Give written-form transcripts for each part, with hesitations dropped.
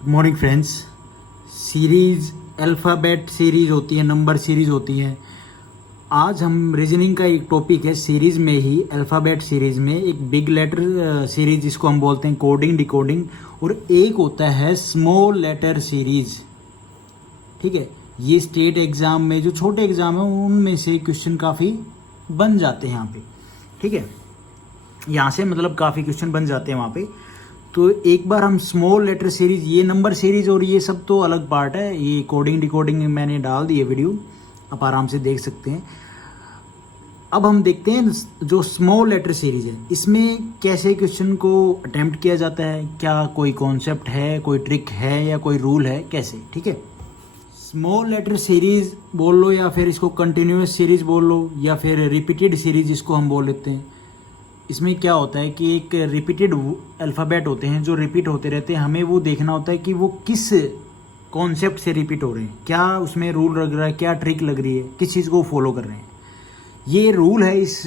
Morning friends. Series alphabet series होती है, number series होती है। आज हम रीजनिंग का एक टॉपिक है, सीरीज में ही अल्फ़ाबेट सीरीज में एक बिग लेटर सीरीज जिसको हम बोलते हैं कोडिंग डिकोडिंग, और एक होता है स्मॉल लेटर सीरीज। ठीक है, ये स्टेट एग्ज़ाम में जो छोटे एग्ज़ाम है उनमें से क्वेश्चन काफ़ी बन जाते हैं यहाँ पे। ठीक है, यहाँ से मतलब काफ़ी क्वेश्चन बन जाते हैं वहाँ पे। तो एक बार हम स्मॉल लेटर सीरीज, ये नंबर सीरीज और ये सब तो अलग पार्ट है, ये कोडिंग डिकोडिंग मैंने डाल दी है वीडियो, आप आराम से देख सकते हैं। अब हम देखते हैं जो स्मॉल लेटर सीरीज है इसमें कैसे क्वेश्चन को अटेम्प्ट किया जाता है, क्या कोई कॉन्सेप्ट है, कोई ट्रिक है या कोई रूल है, कैसे। ठीक है, स्मॉल लेटर सीरीज बोल लो या फिर इसको कंटिन्यूस सीरीज बोल लो या फिर रिपीटेड सीरीज जिसको हम बोल लेते हैं। इसमें क्या होता है कि एक रिपीटेड अल्फ़ाबेट होते हैं जो रिपीट होते रहते हैं, हमें वो देखना होता है कि वो किस कॉन्सेप्ट से रिपीट हो रहे हैं, क्या उसमें रूल लग रहा है, क्या ट्रिक लग रही है, किस चीज़ को फॉलो कर रहे हैं। ये रूल है इस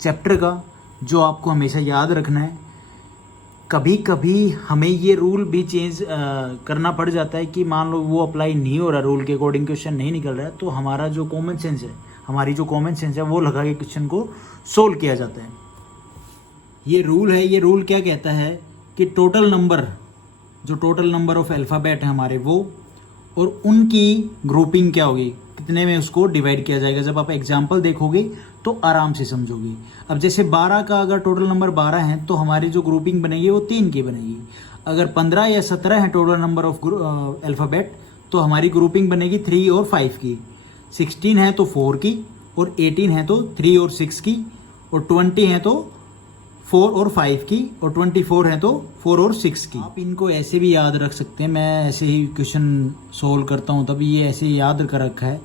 चैप्टर का जो आपको हमेशा याद रखना है। कभी कभी हमें ये रूल भी चेंज करना पड़ जाता है कि मान लो वो अप्लाई नहीं हो रहा, रूल के अकॉर्डिंग क्वेश्चन नहीं निकल रहा है, तो हमारा जो कॉमन सेंस है, हमारी जो कॉमन सेंस है वो लगा के क्वेश्चन को सोल्व किया जाता है। ये रूल है, ये रूल क्या कहता है कि टोटल नंबर, जो टोटल नंबर ऑफ अल्फ़ाबेट है हमारे वो, और उनकी ग्रुपिंग क्या होगी, कितने में उसको डिवाइड किया जाएगा। जब आप एग्जाम्पल देखोगे तो आराम से समझोगे। अब जैसे 12 का अगर टोटल नंबर 12 है तो हमारी जो ग्रुपिंग बनेगी वो 3 की बनेगी। अगर 15 या 17 है टोटल नंबर ऑफ अल्फ़ाबेट तो हमारी ग्रुपिंग बनेगी 3 और 5 की। 16 है तो 4 की, और 18 है तो 3 और 6 की, और 20 है तो 4 और 5 की, और 24 है तो 4 और 6 की। आप इनको ऐसे भी याद रख सकते हैं, मैं ऐसे ही क्वेश्चन सोल्व करता हूँ तभी ये ऐसे याद कर रखा है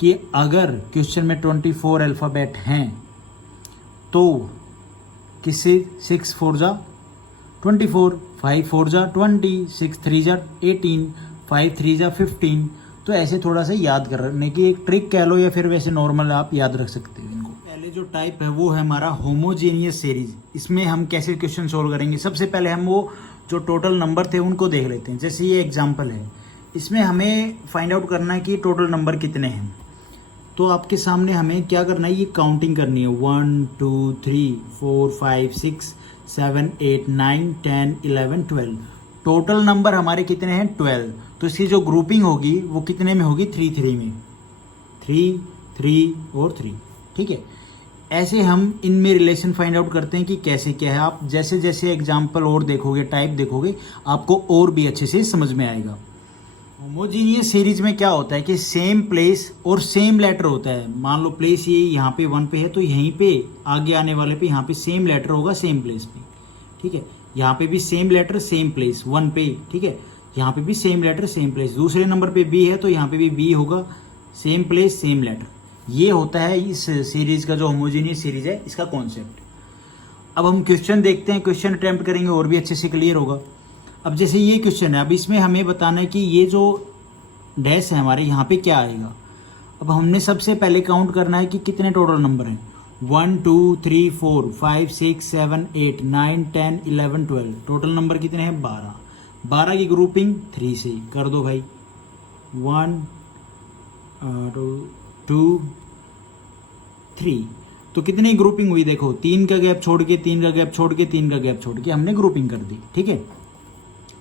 कि अगर क्वेश्चन में 24 अल्फ़ाबेट हैं तो किससे 6 4 जा 24, 5 4 जा 20, 6 3 जा 18, 5 3 जा 15। तो ऐसे थोड़ा सा याद करने की एक ट्रिक कह लो या फिर वैसे नॉर्मल आप याद रख सकते हो इनको। पहले जो टाइप है वो है हमारा होमोजेनियस सीरीज। इसमें हम कैसे क्वेश्चन सोल्व करेंगे, सबसे पहले हम वो जो टोटल नंबर थे उनको देख लेते हैं। जैसे ये एग्जांपल है, इसमें हमें फाइंड आउट करना है कि टोटल नंबर कितने हैं। तो आपके सामने हमें क्या करना है, ये काउंटिंग करनी है। 1 2 3 4 5 6 7 8 9 10 11 12। टोटल नंबर हमारे कितने हैं 12। तो इसकी जो ग्रुपिंग होगी वो कितने में होगी 3 3 में, 3 3 और 3। ठीक है, ऐसे हम इनमें रिलेशन फाइंड आउट करते हैं कि कैसे क्या है। आप जैसे जैसे एग्जाम्पल और देखोगे, टाइप देखोगे, आपको और भी अच्छे से समझ में आएगा। होमोजीनियस सीरीज में क्या होता है कि सेम प्लेस और सेम लेटर होता है। मान लो प्लेस ये यहाँ पे 1 पे है तो यहीं पे आगे आने वाले पे यहाँ पे सेम लेटर होगा सेम प्लेस पे। ठीक है, यहाँ पे भी सेम लेटर सेम प्लेस 1 पे। ठीक है, यहाँ पे भी सेम लेटर सेम प्लेस। दूसरे नंबर पे बी है तो यहाँ पे भी बी होगा, सेम प्लेस सेम लेटर। ये होता है इस सीरीज का जो होमोजेनियस सीरीज है इसका कॉन्सेप्ट। अब हम क्वेश्चन देखते हैं, क्वेश्चन अटेम्प्ट करेंगे और भी अच्छे से क्लियर होगा। अब जैसे ये क्वेश्चन है, अब इसमें हमें बताना है कि ये जो डैश है हमारे यहाँ पे क्या आएगा। अब हमने सबसे पहले काउंट करना है कि कितने टोटल नंबर हैं। 1 2 3 4 5 6 7 8 9 10 11 12। टोटल नंबर कितने हैं 12। 12 की ग्रुपिंग 3 से कर दो भाई। 1 2 3। तो कितनी ग्रुपिंग हुई देखो, 3 का गैप छोड़ के, 3 का गैप छोड़ के, 3 का गैप छोड़ के हमने ग्रुपिंग कर दी। ठीक है,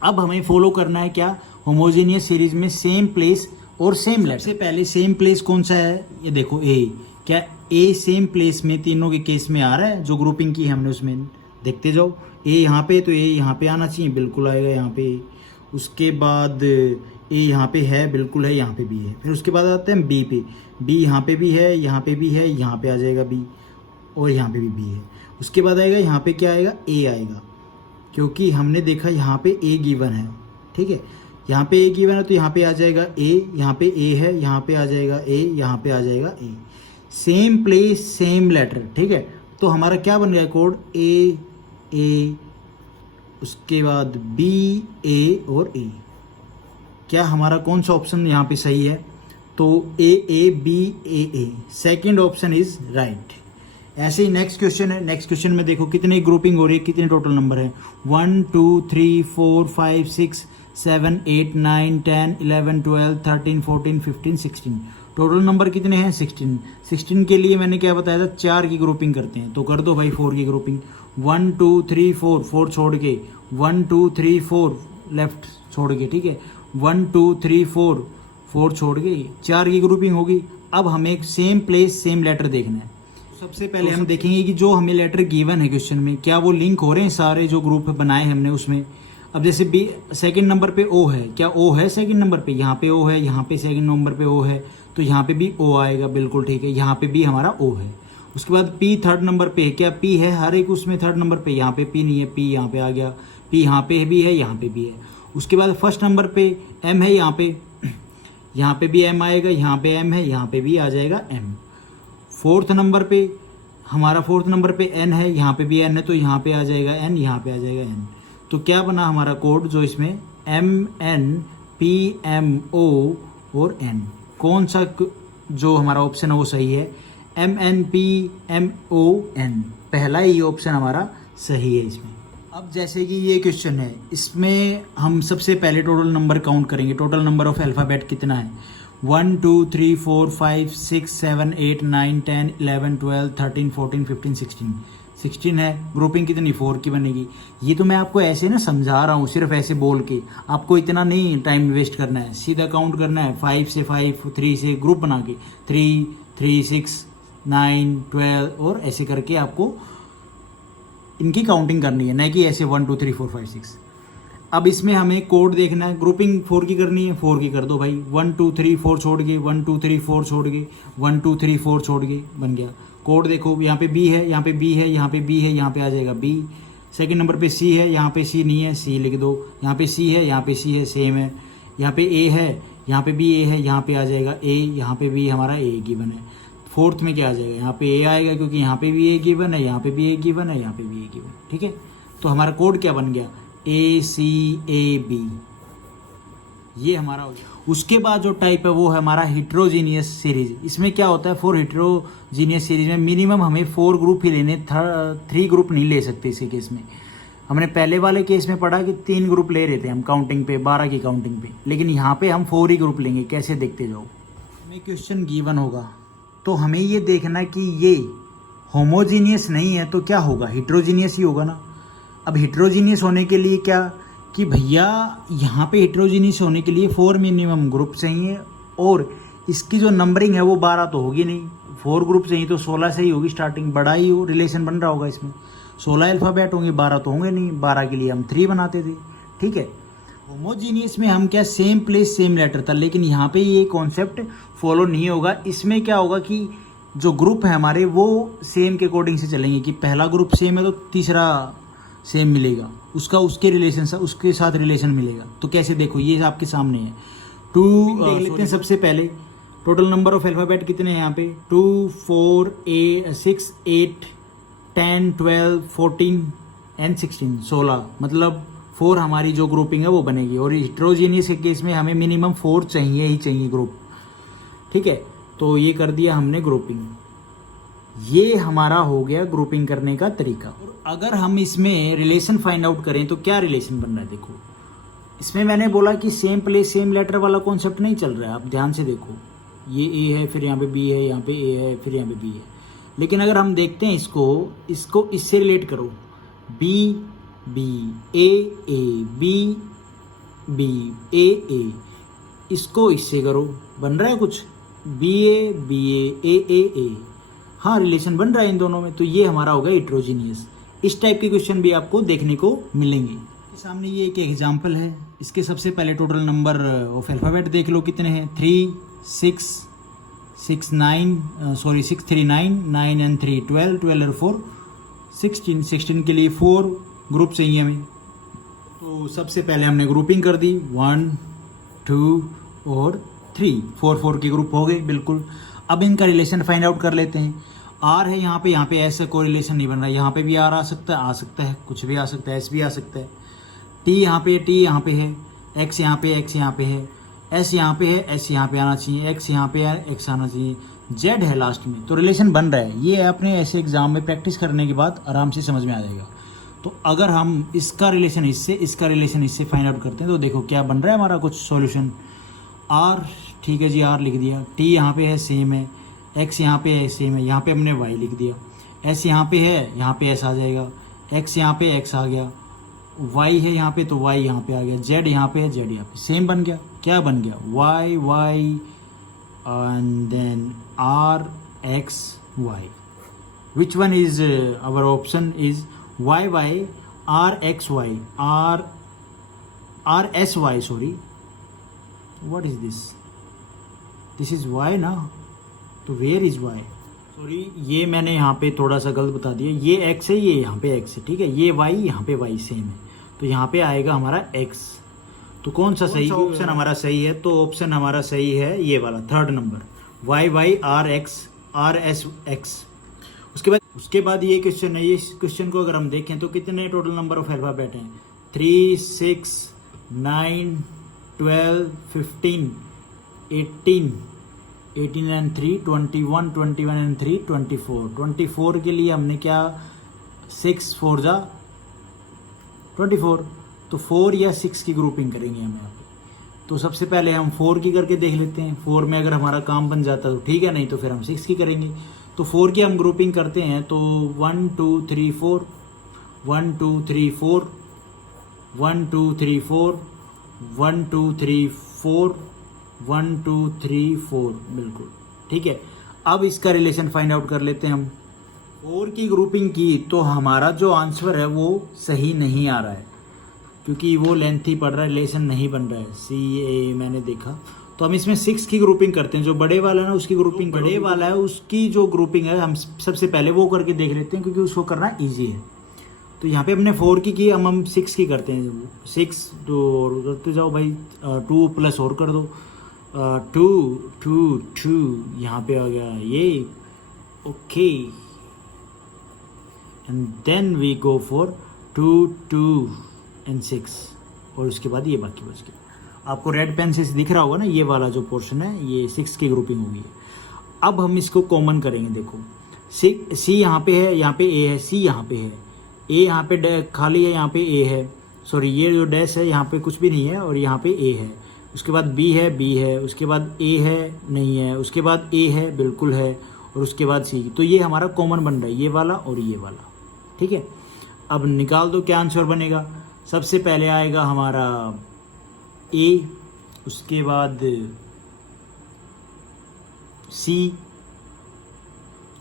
अब हमें फॉलो करना है क्या, होमोजेनियस सीरीज में सेम प्लेस और सेम लेटर। सबसे पहले सेम प्लेस कौन सा है, ये देखो ए। क्या ए सेम प्लेस में तीनों के केस में आ रहा है, जो ग्रुपिंग की हमने उसमें देखते जाओ। ए यहाँ पे तो ए यहाँ पे आना चाहिए, बिल्कुल आएगा यहाँ पे। उसके बाद ए यहाँ पे है, बिल्कुल है, यहाँ पे भी है। फिर उसके बाद आते हैं बी पे। बी यहाँ पे भी है, यहाँ पे भी है, यहाँ पे आ जाएगा बी, और यहाँ पे भी बी है। उसके बाद आएगा यहाँ पे क्या आएगा, ए आएगा, क्योंकि हमने देखा यहाँ पे ए गिवन है। ठीक है, यहाँ पे ए गिवन है तो यहाँ पे आ जाएगा ए, यहाँ पे ए है, यहाँ पे आ जाएगा ए, यहाँ पे आ जाएगा A. Same place same letter. ठीक है, तो हमारा क्या बन गया कोड, ए ए, उसके बाद बी ए और ए। क्या हमारा कौन सा ऑप्शन यहाँ पे सही है, तो A A B A A, second option is right. ऐसे ही नेक्स्ट क्वेश्चन है, नेक्स्ट क्वेश्चन में देखो कितनी ग्रुपिंग हो रही है, कितने टोटल नंबर है। 1 2 3 4 5 6 7 8 9 10 11 12 13 14 15 16। टोटल नंबर कितने हैं 16। 16 के लिए मैंने क्या बताया था 4 की ग्रुपिंग करते हैं, तो कर दो भाई 4 की ग्रुपिंग। 1 2 3 4, 4 छोड़ के 1 2 3 4 लेफ्ट छोड़ के, ठीक है 1 2 3 4, 4 छोड़ के 4 की ग्रुपिंग होगी। अब हमें सेम प्लेस सेम लेटर देखना है। सबसे पहले हम देखेंगे कि जो हमें लेटर गिवन है क्वेश्चन में क्या वो लिंक हो रहे हैं सारे जो ग्रुप बनाए हमने उसमें। अब जैसे बी सेकंड नंबर पे ओ है, क्या ओ है सेकंड नंबर पे, यहाँ पे ओ है, यहाँ पे सेकंड नंबर पे ओ है, तो यहाँ पे भी ओ आएगा, बिल्कुल ठीक है, यहाँ पे भी हमारा ओ है। उसके बाद पी थर्ड नंबर पे है, क्या पी है हर एक उसमें थर्ड नंबर पे, यहाँ पे पी नहीं है, पी यहाँ पे आ गया, पी यहाँ पे भी है, यहाँ पे भी है। उसके बाद फर्स्ट नंबर पे एम है, यहाँ पे भी एम आएगा, यहाँ पे एम है, यहाँ पे भी आ जाएगा एम। फोर्थ नंबर पे हमारा फोर्थ नंबर पे एन है, यहाँ पे भी एन है, तो यहाँ पे आ जाएगा एन, यहाँ पे आ जाएगा एन। तो क्या बना हमारा कोड जो इसमें M N P M O और एन। कौन सा जो हमारा ऑप्शन है वो सही है, M N P M O N, पहला ही ऑप्शन हमारा सही है इसमें। अब जैसे कि ये क्वेश्चन है, इसमें हम सबसे पहले टोटल नंबर काउंट करेंगे। टोटल नंबर ऑफ अल्फ़ाबेट कितना है 1 2 3 4 5 6 7 8 9 10 11 12 13 14 15 16। 16 है, ग्रुपिंग कितनी 4 की बनेगी। ये तो मैं आपको ऐसे ना समझा रहा हूँ, सिर्फ ऐसे बोल के, आपको इतना नहीं टाइम वेस्ट करना है, सीधा काउंट करना है 5 से 5 3 से ग्रुप बना के 3 3 6 9 12 और ऐसे करके आपको इनकी काउंटिंग करनी है, नहीं कि ऐसे 1 2 3 4 5 6। अब इसमें हमें कोड देखना है, ग्रुपिंग 4 की करनी है, 4 की कर दो भाई, 1 2 3 4 छोड़ के 1 2 3 4 छोड़ के 1 2 3 4 छोड़ के बन गया। कोड देखो, यहाँ पे बी है, यहाँ पे बी है, यहाँ पे बी है, यहाँ पे आ जाएगा बी। सेकंड नंबर पे सी है, यहाँ पे सी नहीं है, सी लिख दो। यहाँ पे सी है, यहाँ पे सी है, सेम है। यहाँ पे ए है, यहाँ पे भी ए है, यहाँ पे आ जाएगा ए, यहाँ पे भी हमारा ए गिवन है। फोर्थ में क्या आ जाएगा, यहाँ पे ए आएगा क्योंकि यहाँ पे भी ए गिवन है, यहाँ पे भी ए गिवन है, यहाँ पे भी ए गिवन, ठीक है। तो हमारा कोड क्या बन गया ए सी ए बी, ये हमारा हो गया। उसके बाद जो टाइप है वो है हमारा हिट्रोजीनियस सीरीज। इसमें क्या होता है, फॉर हिट्रोजीनियस सीरीज में मिनिमम हमें 4 ग्रुप ही लेने, 3 ग्रुप नहीं ले सकते इसी केस में। हमने पहले वाले केस में पढ़ा कि 3 ग्रुप ले रहे थे हम काउंटिंग पे, 12 की काउंटिंग पे, लेकिन यहाँ पे हम 4 ही ग्रुप लेंगे। कैसे देखते जाओ, हमें क्वेश्चन गिवन होगा तो हमें ये देखना कि ये होमोजीनियस नहीं है तो क्या होगा, हिट्रोजीनियस ही होगा ना। अब हिट्रोजीनियस होने के लिए क्या कि भैया यहाँ पे हिट्रोजीनियस होने के लिए 4 मिनिमम ग्रुप चाहिए, और इसकी जो नंबरिंग है वो 12 तो होगी नहीं, 4 ग्रुप चाहिए तो 16 से ही होगी स्टार्टिंग, बड़ा ही हो रिलेशन बन रहा होगा इसमें। 16 अल्फ़ाबेट होंगे, 12 तो होंगे नहीं, 12 के लिए हम 3 बनाते थे, ठीक है। होमोजीनियस में हम क्या सेम प्लेस सेम लेटर था, लेकिन यहाँ पे ये कॉन्सेप्ट फॉलो नहीं होगा। इसमें क्या होगा कि जो ग्रुप है हमारे वो सेम के अकॉर्डिंग से चलेंगे, कि पहला ग्रुप सेम है तो तीसरा सेम मिलेगा, उसका उसके रिलेशन से उसके साथ रिलेशन मिलेगा। तो कैसे देखो, ये आपके सामने है। 2 देख लेते हैं सबसे पहले। टोटल नंबर ऑफ अल्फ़ाबेट कितने हैं यहाँ पे 2 4 6 8 10 12 14 एंड 16, 16, मतलब 4 हमारी जो ग्रुपिंग है वो बनेगी। और हिट्रोजीनियस के केस में हमें मिनिमम 4 चाहिए ही चाहिए ग्रुप, ठीक है। तो ये कर दिया हमने ग्रुपिंग, ये हमारा हो गया ग्रुपिंग करने का तरीका। और अगर हम इसमें रिलेशन फाइंड आउट करें तो क्या रिलेशन बन रहा है, देखो इसमें मैंने बोला कि सेम प्लेस सेम लेटर वाला कॉन्सेप्ट नहीं चल रहा है। आप ध्यान से देखो, ये ए है, फिर यहाँ पे बी है, यहाँ पे ए है, फिर यहाँ पे बी है। लेकिन अगर हम देखते हैं इसको इससे रिलेट करो, B B A B B A, इसको इससे करो, बन रहा है कुछ बी ए ए, हाँ रिलेशन बन रहा है इन दोनों में। तो ये हमारा होगा हिट्रोजीनियस। इस टाइप के क्वेश्चन भी आपको देखने को मिलेंगे। सामने ये एक एग्जाम्पल है, इसके सबसे पहले टोटल नंबर ऑफ अल्फ़ाबेट देख लो कितने हैं 3 6 6 9 6 3 9 9 and 3 12 12 और 4 16 16 के लिए 4 ग्रुप चाहिए हमें। तो सबसे पहले हमने ग्रुपिंग कर दी 1 2 और 3, 4 4 के ग्रुप हो गए बिल्कुल। अब इनका रिलेशन फाइंड आउट कर लेते हैं। आर है यहाँ पे ऐसा कोई रिलेशन नहीं बन रहा है, यहाँ पे भी आर आ सकता है, कुछ भी आ सकता है, एस भी आ सकता है। टी यहाँ पे है, एक्स यहाँ पे है, एस यहाँ पे है, एस यहाँ पे आना चाहिए, एक्स यहाँ पे है, एक्स आना चाहिए, जेड है लास्ट में, तो रिलेशन बन रहा है। ये आपने ऐसे एग्जाम में प्रैक्टिस करने के बाद आराम से समझ में आ जाएगा। तो अगर हम इसका रिलेशन इससे फाइंड आउट करते हैं तो देखो क्या बन रहा है हमारा कुछ सॉल्यूशन। आर, ठीक है जी, आर लिख दिया, टी यहाँ पे है सेम है, एक्स यहाँ पे है सेम है, यहाँ पे हमने वाई लिख दिया, एस यहाँ पे है, यहाँ पे एस आ जाएगा, एक्स यहाँ पे एक्स आ गया, वाई है यहाँ पे तो वाई यहाँ पे आ गया, जेड यहाँ पे है, जेड यहाँ पे सेम बन गया। क्या बन गया? Y Y and then R X Y. Which one is our option is Y Y R X Y R S Y, sorry what is this, this is Y ना, तो वेयर इज वाई, सॉरी ये मैंने यहाँ पे थोड़ा सा गलत बता दिया, ये एक्स है, ये यहाँ पे एक्स है, ठीक है, ये वाई यहाँ पे वाई सेम है, तो यहाँ पे आएगा हमारा एक्स। तो कौन सा सही ऑप्शन हमारा सही है? तो ऑप्शन हमारा सही है ये वाला, third number, Y Y R X R S X. उसके बाद ये क्वेश्चन है, ये क्वेश्चन को अगर हम देखें तो कितने टोटल नंबर ऑफ अल्फाबेट हैं? 3 6 9 12 15 18 18 एंड 3 21 21 एंड 3 24। 24 के लिए हमने क्या, 6 4 जा 24, तो 4 या 6 की ग्रुपिंग करेंगे हम यहाँ पे। तो सबसे पहले हम 4 की करके देख लेते हैं, 4 में अगर हमारा काम बन जाता तो ठीक है, नहीं तो फिर हम 6 की करेंगे। तो 4 की हम ग्रुपिंग करते हैं तो 1 2 3 4 1 2 3 4 1 2 3 4 1 2 3 4 1 2 3 4, बिल्कुल ठीक है। अब इसका रिलेशन फाइंड आउट कर लेते हैं हम। 4 की ग्रुपिंग की तो हमारा जो आंसर है वो सही नहीं आ रहा है, क्योंकि वो लेंथी पड़ रहा है, रिलेशन नहीं बन रहा है, सी ए मैंने देखा। तो हम इसमें 6 की ग्रुपिंग करते हैं, जो बड़े वाला है ना उसकी ग्रुपिंग, बड़े वाला है उसकी जो ग्रुपिंग है हम सबसे पहले वो करके देख लेते हैं, क्योंकि उसको करना ईजी है। तो यहाँ पे हमने 4 की हम 6 की करते हैं, 6 तो करते जाओ भाई, 2 प्लस और कर दो, 2 2 2 यहाँ पे आ गया ये, okay, and then we go for 2 2 and 6, और उसके बाद ये बाकी बच गया। आपको रेड पेन से दिख रहा होगा ना, ये वाला जो पोर्शन है ये 6 की ग्रुपिंग होगी। अब हम इसको कॉमन करेंगे, देखो सी यहाँ पे है, यहाँ पे ए है, सी यहाँ पे है, ए यहाँ पे खाली है, यहाँ पे ए है, सॉरी ये जो डैश है यहाँ पे कुछ भी नहीं है, और यहाँ पे ए है, उसके बाद बी है, उसके बाद ए है नहीं है, उसके बाद ए है बिल्कुल है, और उसके बाद सी। तो ये हमारा कॉमन बन रहा है, ये वाला और ये वाला, ठीक है। अब निकाल दो क्या आंसर बनेगा। सबसे पहले आएगा हमारा ए, उसके बाद सी,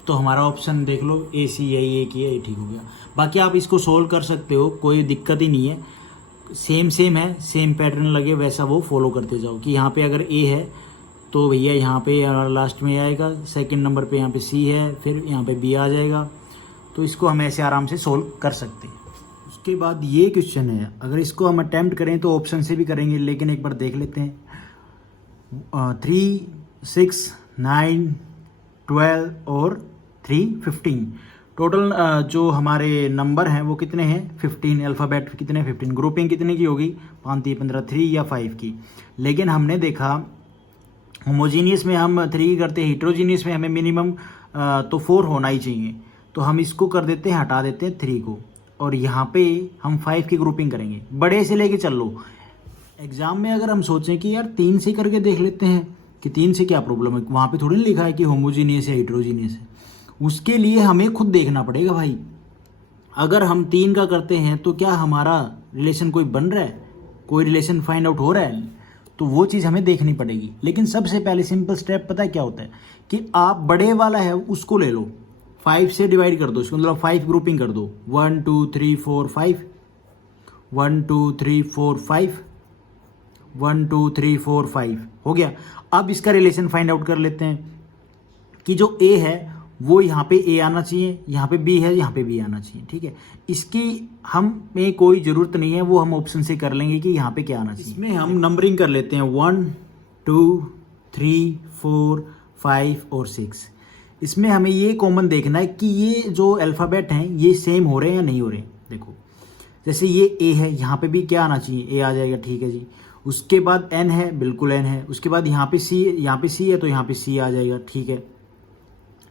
तो हमारा ऑप्शन देख लो ए सी, यही एक ही है, ये ठीक हो गया। बाकी आप इसको सोल्व कर सकते हो, कोई दिक्कत ही नहीं है, सेम है, सेम पैटर्न लगे वैसा वो फॉलो करते जाओ। कि यहाँ पे अगर ए है तो भैया यहाँ पे लास्ट में आएगा, सेकंड नंबर पे यहाँ पे सी है, फिर यहाँ पे बी आ जाएगा। तो इसको हम ऐसे आराम से सोल्व कर सकते हैं। उसके बाद ये क्वेश्चन है, अगर इसको हम अटैम्प्ट करें तो ऑप्शन से भी करेंगे, लेकिन एक बार देख लेते हैं। 3 6 9 12 और 3 15, टोटल जो हमारे नंबर हैं वो कितने हैं? 15। अल्फ़ाबेट कितने? 15। ग्रुपिंग कितने की होगी? 5 3 15, 3 या 5 की। लेकिन हमने देखा होमोजीनियस में हम 3 की करते हैं, हिट्रोजीनियस में हमें मिनिमम तो 4 होना ही चाहिए। तो हम इसको कर देते हैं, हटा देते हैं 3 को, और यहाँ पे हम 5 की ग्रुपिंग करेंगे। बड़े से लेके चल लो। एग्जाम में अगर हम सोचें कि यार 3 से करके देख लेते हैं कि 3 से क्या प्रॉब्लम है, वहाँ पे थोड़ी नहीं लिखा है कि होमोजीनियस है हिट्रोजीनियस है, उसके लिए हमें खुद देखना पड़ेगा भाई। अगर हम 3 का करते हैं तो क्या हमारा रिलेशन कोई बन रहा है, कोई रिलेशन फाइंड आउट हो रहा है, तो वो चीज़ हमें देखनी पड़ेगी। लेकिन सबसे पहले सिंपल स्टेप पता है क्या होता है कि आप बड़े वाला है उसको ले लो, 5 से डिवाइड कर दो, इसको मतलब 5 ग्रुपिंग कर दो, 1 2 3 4 5, 1 2 3 4 5, 1 2 3 4 5 हो गया। अब इसका रिलेशन फाइंड आउट कर लेते हैं कि जो ए है वो यहाँ पे ए आना चाहिए, यहाँ पे बी है, यहाँ पे बी आना चाहिए, ठीक है। इसकी हमें कोई ज़रूरत नहीं है, वो हम ऑप्शन से कर लेंगे कि यहाँ पे क्या आना चाहिए। इसमें हम नंबरिंग कर लेते हैं 1 2 3 4 5 और 6। इसमें हमें ये कॉमन देखना है कि ये जो अल्फ़ाबेट हैं ये सेम हो रहे हैं या नहीं हो रहे। देखो जैसे ये ए है, यहाँ पे भी क्या आना चाहिए? ए आ जाएगा, ठीक है जी। उसके बाद एन है, बिल्कुल एन है। उसके बाद यहाँ पे सी है तो यहाँ पे सी आ जाएगा, ठीक है।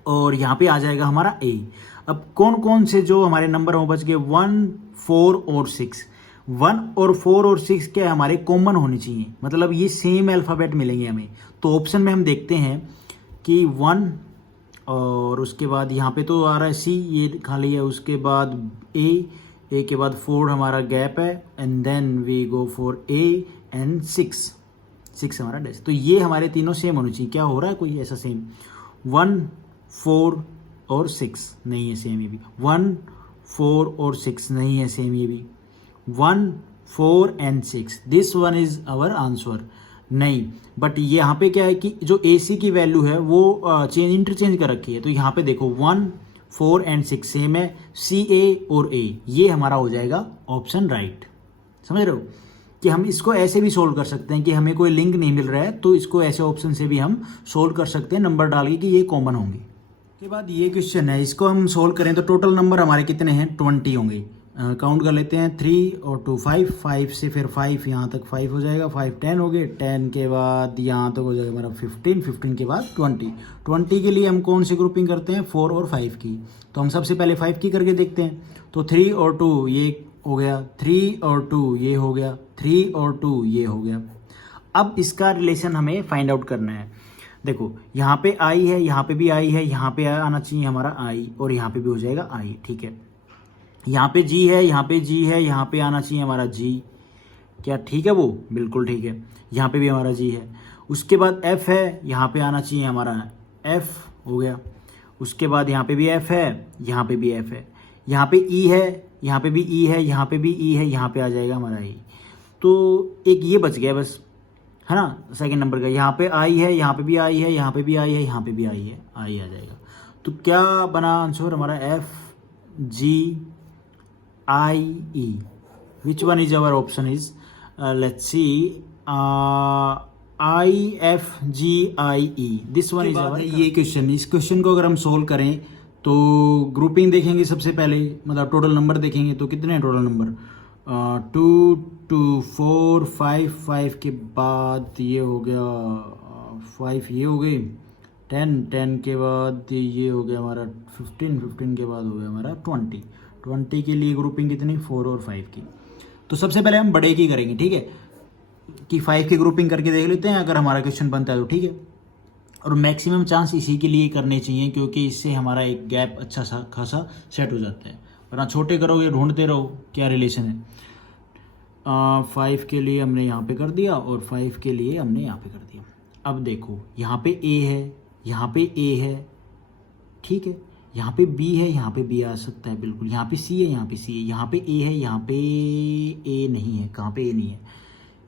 और यहाँ पे आ जाएगा हमारा ए। अब कौन कौन से जो हमारे नंबर वो बच गए, 1, 4 और 6। 1 और 4 और 6 क्या हमारे कॉमन होने चाहिए, मतलब ये सेम अल्फ़ाबेट मिलेंगे हमें। तो ऑप्शन में हम देखते हैं कि 1 और उसके बाद यहाँ पे तो आ रहा है सी, ये खाली है, उसके बाद ए के बाद 4 हमारा गैप है, and then we go for A and 6 हमारा डैश। तो ये हमारे तीनों सेम होने चाहिए। क्या हो रहा है कोई ऐसा सेम, 1, 4 और 6 नहीं है सेम, ये भी 1, 4 और 6 नहीं है सेम, ये भी 1, 4 and 6, this one is our answer नहीं। बट यहाँ पे क्या है कि जो ए सी की वैल्यू है वो इंटरचेंज कर रखी है। तो यहाँ पे देखो 1, 4 एंड 6 सेम है, सी ए और ए, ये हमारा हो जाएगा ऑप्शन राइट। समझ रहे हो कि हम इसको ऐसे भी सोल्व कर सकते हैं कि हमें कोई लिंक नहीं मिल रहा है तो इसको ऐसे ऑप्शन से भी हम सोल्व कर सकते हैं नंबर डाल के कि ये कॉमन होंगे। उसके बाद ये क्वेश्चन है, इसको हम सोल्व करें तो टोटल नंबर हमारे कितने हैं, 20 होंगे। काउंट कर लेते हैं, 3 और 2 5, 5 से फिर 5 यहाँ तक 5 हो जाएगा, 5 10 हो गए, 10 के बाद यहाँ तक हो जाएगा हमारा 15, 15 के बाद 20। 20 के लिए हम कौन सी ग्रुपिंग करते हैं, 4 और 5 की। तो हम सबसे पहले 5 की करके देखते हैं। तो 3 और 2 ये हो गया, 3 और 2 ये हो गया, 3 और 2 ये हो गया। अब इसका रिलेशन हमें फाइंड आउट करना है। देखो यहाँ पे आई है, यहाँ पे भी आई है, यहाँ पे आना चाहिए हमारा आई, और यहाँ पे भी हो जाएगा आई, ठीक है। यहाँ पे जी है, यहाँ पे जी है, यहाँ पे आना चाहिए हमारा जी, क्या ठीक है वो, बिल्कुल ठीक है। यहाँ पे भी हमारा जी है। उसके बाद एफ है, यहाँ पे आना चाहिए हमारा एफ, हो गया। उसके बाद यहाँ पे भी एफ है, यहाँ पे भी एफ है, यहाँ पे ई है, यहाँ पे भी ई है, यहाँ पे भी ई है, यहाँ पे आ जाएगा हमारा ई। तो एक ये बच गया बस, है ना, सेकंड नंबर का। यहाँ पे आई है, यहाँ पे भी आई है, यहाँ पे भी आई है, यहाँ पे भी आई है, आई आ जाएगा। तो क्या बना आंसर हमारा, F G I E. Which one is our option is, let's see, I F G I E, this one is अवर। ये क्वेश्चन, इस क्वेश्चन को अगर हम सोल्व करें तो ग्रुपिंग देखेंगे सबसे पहले, मतलब टोटल नंबर देखेंगे तो कितने हैं टोटल नंबर, 2 2 4 5, 5 के बाद ये हो गया 5, ये हो गई 10, 10 के बाद ये हो गया हमारा 15, 15 के बाद हो गया हमारा 20, 20 के लिए ग्रुपिंग कितनी, 4 और 5 की। तो सबसे पहले हम बड़े की करेंगे, ठीक है, कि 5 की ग्रुपिंग करके देख लेते हैं, अगर हमारा क्वेश्चन बनता है तो ठीक है। और मैक्सिमम चांस इसी के लिए करने चाहिए क्योंकि इससे हमारा एक गैप अच्छा सा खासा सेट हो जाता है, वरना छोटे करोगे ढूंढते रहो क्या रिलेशन है। 5 के लिए हमने यहाँ पे कर दिया और 5 के लिए हमने यहाँ पे कर दिया। अब देखो यहाँ पे ए है, यहाँ पे ए है, ठीक है, यहाँ पे बी है, यहाँ पे बी आ सकता है बिल्कुल, यहाँ पे सी है, यहाँ पे सी है, यहाँ पे ए है, यहाँ पे ए नहीं है, कहाँ पे ए नहीं है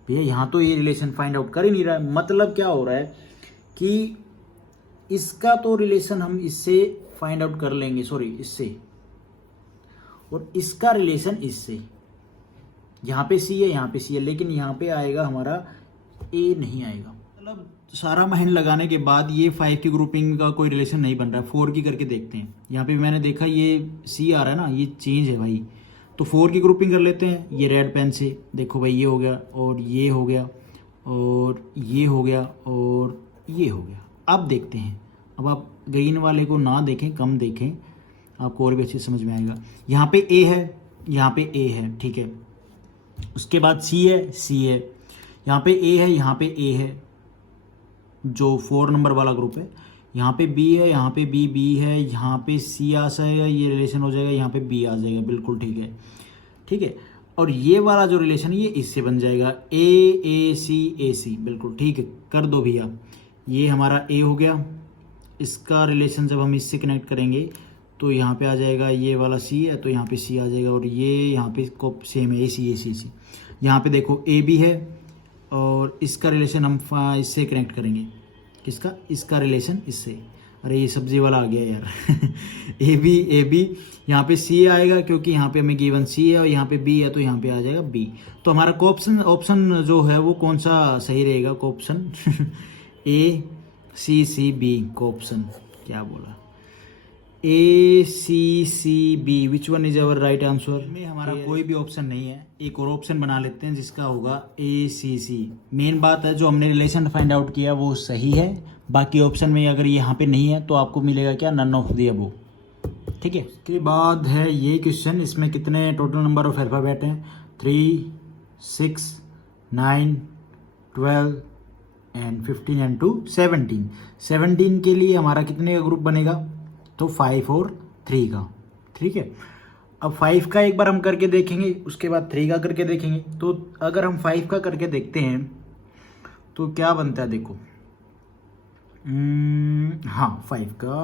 भैया, यहाँ तो ये रिलेशन फाइंड आउट कर ही नहीं रहा है। मतलब क्या हो रहा है कि इसका तो रिलेशन हम इससे फाइंड आउट कर लेंगे, सॉरी इससे, और इसका रिलेशन इससे, यहाँ पे सी है, यहाँ पे सी है, लेकिन यहाँ पे आएगा हमारा ए नहीं आएगा। मतलब सारा माइंड लगाने के बाद ये 5 की ग्रुपिंग का कोई रिलेशन नहीं बन रहा है। 4 की करके देखते हैं, यहाँ पे मैंने देखा ये सी आ रहा है ना, ये चेंज है भाई, तो 4 की ग्रुपिंग कर लेते हैं। ये रेड पेन से देखो भाई, ये हो गया और ये हो गया और ये हो गया और ये हो गया। अब देखते हैं, अब आप ग्रीन वाले को ना देखें, कम देखें, आपको और भी अच्छे समझ में आएगा। यहाँ पे ए है, यहाँ पे ए है, ठीक है, उसके बाद सी है, सी है, यहाँ पे ए है, यहाँ पे ए है, जो 4 नंबर वाला ग्रुप है, यहाँ पे बी है, यहाँ पे बी बी है, यहाँ पे सी आ जाएगा, ये रिलेशन हो जाएगा, यहाँ पे बी आ जाएगा, बिल्कुल ठीक है, ठीक है। और ये वाला जो रिलेशन है ये इससे बन जाएगा, ए सी, बिल्कुल ठीक है, कर दो भैया। ये हमारा ए हो गया, इसका रिलेशन जब हम इससे कनेक्ट करेंगे तो यहाँ पे आ जाएगा, ये वाला सी है तो यहाँ पे सी आ जाएगा, और ये यहाँ पे को सेम है, ए सी। यहाँ पे देखो ए बी है और इसका रिलेशन हम इससे कनेक्ट करेंगे, किसका, इसका रिलेशन इससे। अरे ये सब्जी वाला आ गया यार ए बी, यहाँ पे सी आएगा क्योंकि यहाँ पे हमें गिवन सी है और यहाँ पे बी है तो यहाँ पे आ जाएगा बी। तो हमारा ऑप्शन जो है वो कौन सा सही रहेगा, option A C B, option क्या बोला, A C B, which one is our right answer. में हमारा कोई भी ऑप्शन नहीं है, एक और ऑप्शन बना लेते हैं जिसका होगा ए सी। मेन बात है जो हमने रिलेशन फाइंड आउट किया वो सही है, बाकी ऑप्शन में अगर यहाँ पे नहीं है तो आपको मिलेगा क्या, नन ऑफ द अबव। ठीक है, उसके बाद है ये क्वेश्चन, इसमें कितने टोटल नंबर ऑफ अल्फ़ाबेट हैं, 3, 6, 9, 12 एंड 15 एंड 2 17। 17 के लिए हमारा कितने का ग्रुप बनेगा, तो 5 और 3 का। ठीक है, अब 5 का एक बार हम करके देखेंगे, उसके बाद 3 का करके देखेंगे। तो अगर हम 5 का करके देखते हैं तो क्या बनता है, देखो हाँ 5 का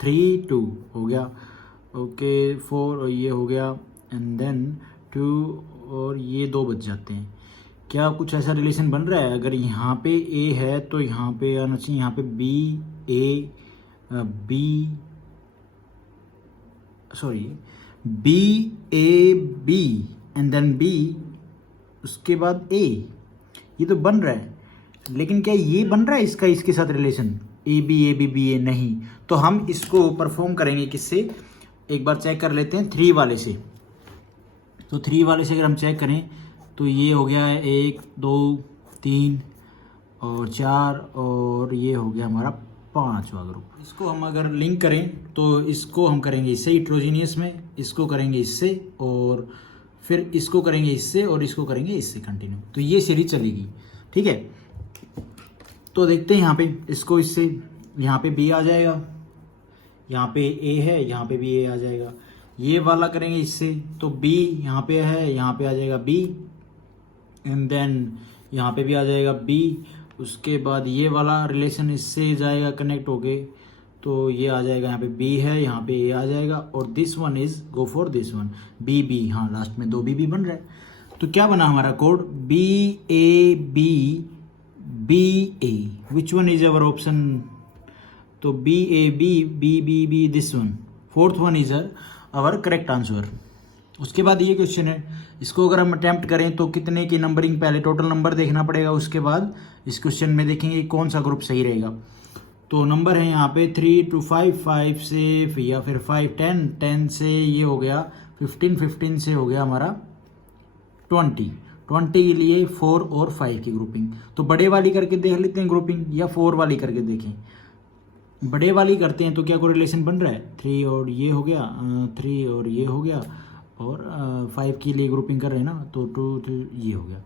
3 2 हो गया, ओके 4 और ये हो गया, एंड देन 2 और ये 2 बच जाते हैं। क्या कुछ ऐसा रिलेशन बन रहा है, अगर यहाँ पे ए है तो यहाँ पे आना चाहिए, यहाँ पे B A B sorry B A B and then B, उसके बाद ए, ये तो बन रहा है। लेकिन क्या ये बन रहा है इसका इसके साथ रिलेशन, ए बी बी ए, नहीं। तो हम इसको परफॉर्म करेंगे किससे, एक बार चेक कर लेते हैं 3 वाले से। तो 3 वाले से अगर हम चेक करें तो ये हो गया 1 2 3 और 4 और ये हो गया हमारा 5वां ग्रुप। इसको हम अगर लिंक करें तो इसको हम करेंगे इससे हिट्रोजीनियस में, इसको करेंगे इससे, और फिर इसको करेंगे इससे, और इसको करेंगे इससे कंटिन्यू, तो ये सीरीज चलेगी। ठीक है, तो देखते हैं यहाँ पे इसको इससे, यहाँ पे बी आ जाएगा, यहाँ पे ए है, यहाँ पे भी ए आ जाएगा। ये वाला करेंगे इससे तो बी यहाँ पे है, यहाँ पे आ जाएगा बी, एंड देन यहाँ पे भी आ जाएगा बी। उसके बाद ये वाला रिलेशन इससे जाएगा कनेक्ट होके, तो ये आ जाएगा, यहाँ पे बी है, यहाँ पे ए आ जाएगा, और this one is go for this one B B, हाँ लास्ट में 2 बी बन रहा है। तो क्या बना हमारा code, B A B B A, which one is our option, तो B A B this one, 4th one is our correct answer. उसके बाद ये क्वेश्चन है, इसको अगर हम अटैम्प्ट करें तो कितने की नंबरिंग, पहले टोटल नंबर देखना पड़ेगा, उसके बाद इस क्वेश्चन में देखेंगे कौन सा ग्रुप सही रहेगा। तो नंबर है यहाँ पे 3 to 5, 5 से या फिर 5 10, 10 से ये हो गया 15, 15 से हो गया हमारा 20, 20 के लिए 4 और 5 की ग्रुपिंग। तो बड़े वाली करके देख लेते हैं ग्रुपिंग, या 4 वाली करके देखें। बड़े वाली करते हैं तो क्या कोई रिलेशन बन रहा है, 3 और ये हो गया, 3 और ये हो गया, और 5 के लिए ग्रुपिंग कर रहे हैं ना, तो 2 3 ये हो गया।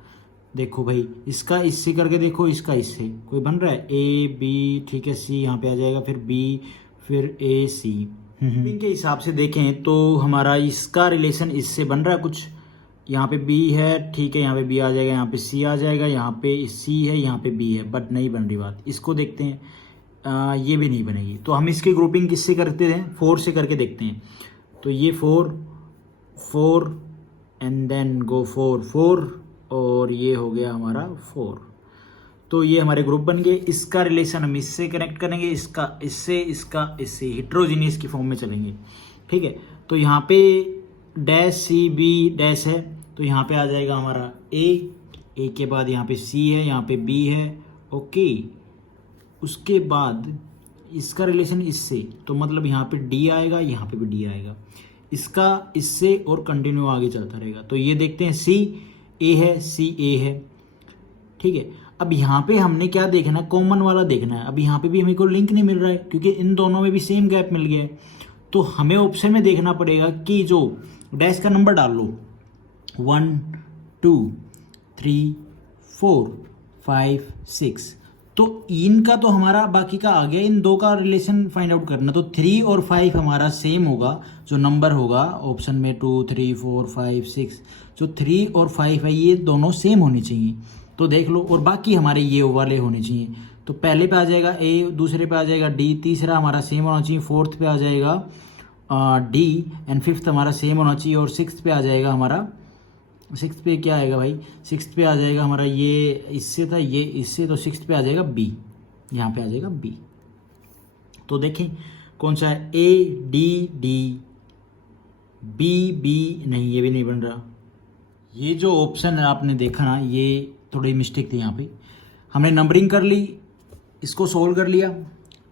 देखो भाई, इसका इससे करके देखो, इसका इससे कोई बन रहा है, ए बी, ठीक है, सी यहाँ पे आ जाएगा, फिर बी, फिर ए सी। इनके हिसाब से देखें तो हमारा इसका रिलेशन इससे बन रहा है कुछ, यहाँ पे बी है, ठीक है, यहाँ पे बी आ जाएगा, यहाँ पे सी आ जाएगा, यहाँ पे सी है, यहाँ पे बी है, बट नहीं बन रही बात। इसको देखते हैं, ये भी नहीं बनेगी। तो हम इसकी ग्रुपिंग किससे करते हैं, 4 से करके देखते हैं। तो ये 4 4 एंड देन गो 4 4, और ये हो गया हमारा 4। तो ये हमारे ग्रुप बन गए। इसका रिलेशन हम इससे कनेक्ट करेंगे, इसका इससे, इसका इससे, हिट्रोजीनियस की फॉर्म में चलेंगे। ठीक है, तो यहाँ पे डैश सी बी डैश है, तो यहाँ पे आ जाएगा हमारा ए के बाद यहाँ पे सी है, यहाँ पे बी है, ओके। उसके बाद इसका रिलेशन इससे, तो मतलब यहाँ पे डी आएगा, यहाँ पे भी डी आएगा, इसका इससे और कंटिन्यू आगे चलता रहेगा। तो ये देखते हैं, सी ए है, सी ए है, ठीक है। अब यहाँ पे हमने क्या देखना है, कॉमन वाला देखना है। अब यहाँ पे भी हमें कोई लिंक नहीं मिल रहा है, क्योंकि इन दोनों में भी सेम गैप मिल गया है। तो हमें ऑप्शन में देखना पड़ेगा कि जो डैश का नंबर डाल लो, 1 2 3 4 5 6, तो इनका तो हमारा बाकी का आ गया, इन दो का रिलेशन फाइंड आउट करना। तो 3 और 5 हमारा सेम होगा, जो नंबर होगा ऑप्शन में 2 3 4 5 6, जो 3 और 5 है ये दोनों सेम होनी चाहिए। तो देख लो, और बाकी हमारे ये वाले होने चाहिए। तो पहले पे आ जाएगा ए, दूसरे पे आ जाएगा डी, तीसरा हमारा सेम होना चाहिए, 4th पे आ जाएगा डी, एंड 5th हमारा सेम होना चाहिए, और 6th पे आ जाएगा हमारा, 6th पे क्या आएगा भाई, 6th पे आ जाएगा हमारा, ये इससे था, ये इससे, तो 6th पे आ जाएगा बी, यहाँ पे आ जाएगा बी। तो देखें कौन सा है, A D D, B B, नहीं ये भी नहीं बन रहा। ये जो ऑप्शन है आपने देखा ना, ये थोड़ी मिस्टेक थी। यहाँ पे हमने नंबरिंग कर ली, इसको सोल्व कर लिया,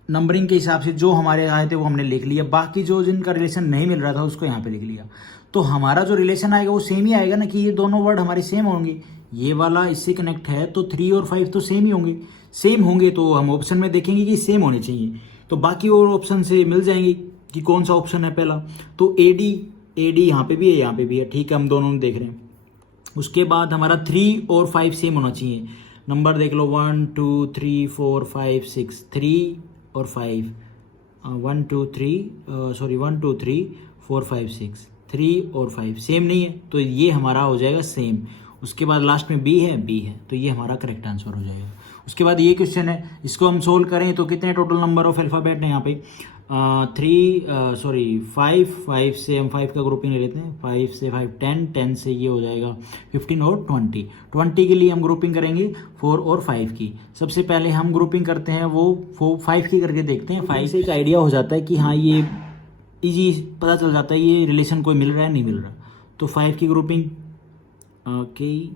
नंबरिंग के हिसाब से जो हमारे आए थे वो हमने लिख लिया, बाकी जो जिनका रिलेशन नहीं मिल रहा था उसको यहाँ पे लिख लिया। तो हमारा जो रिलेशन आएगा वो सेम ही आएगा ना, कि ये दोनों वर्ड हमारे सेम होंगे, ये वाला इससे कनेक्ट है तो 3 और 5 तो सेम ही होंगे। सेम होंगे तो हम ऑप्शन में देखेंगे कि सेम होने चाहिए, तो बाकी और ऑप्शन से मिल जाएंगे कि कौन सा ऑप्शन है पहला। तो एडी यहाँ पे भी है, यहाँ पे भी है, ठीक है, हम दोनों देख रहे हैं। उसके बाद हमारा 3 और 5 सेम होना चाहिए। नंबर देख लो 1 2 3 4 5 6, 3 और 5, 1 2 3 सॉरी 1 2 3 4 5 6, 3 और 5 सेम नहीं है, तो ये हमारा हो जाएगा सेम। उसके बाद लास्ट में बी है, तो ये हमारा करेक्ट आंसर हो जाएगा। उसके बाद ये क्वेश्चन है, इसको हम सोल्व करें तो कितने टोटल नंबर ऑफ अल्फ़ाबेट हैं यहाँ पे? 5 से हम 5 का ग्रुपिंग ले लेते हैं, 5 से 5 10 से ये हो जाएगा 15 और 20 के लिए हम ग्रुपिंग करेंगे 4 और 5 की। सबसे पहले हम ग्रुपिंग करते हैं वो 5 की करके देखते हैं। 5 से एक आइडिया हो जाता है कि हाँ ये इजी पता चल जाता है ये रिलेशन कोई मिल रहा है नहीं मिल रहा। तो 5 की ग्रुपिंग ओके,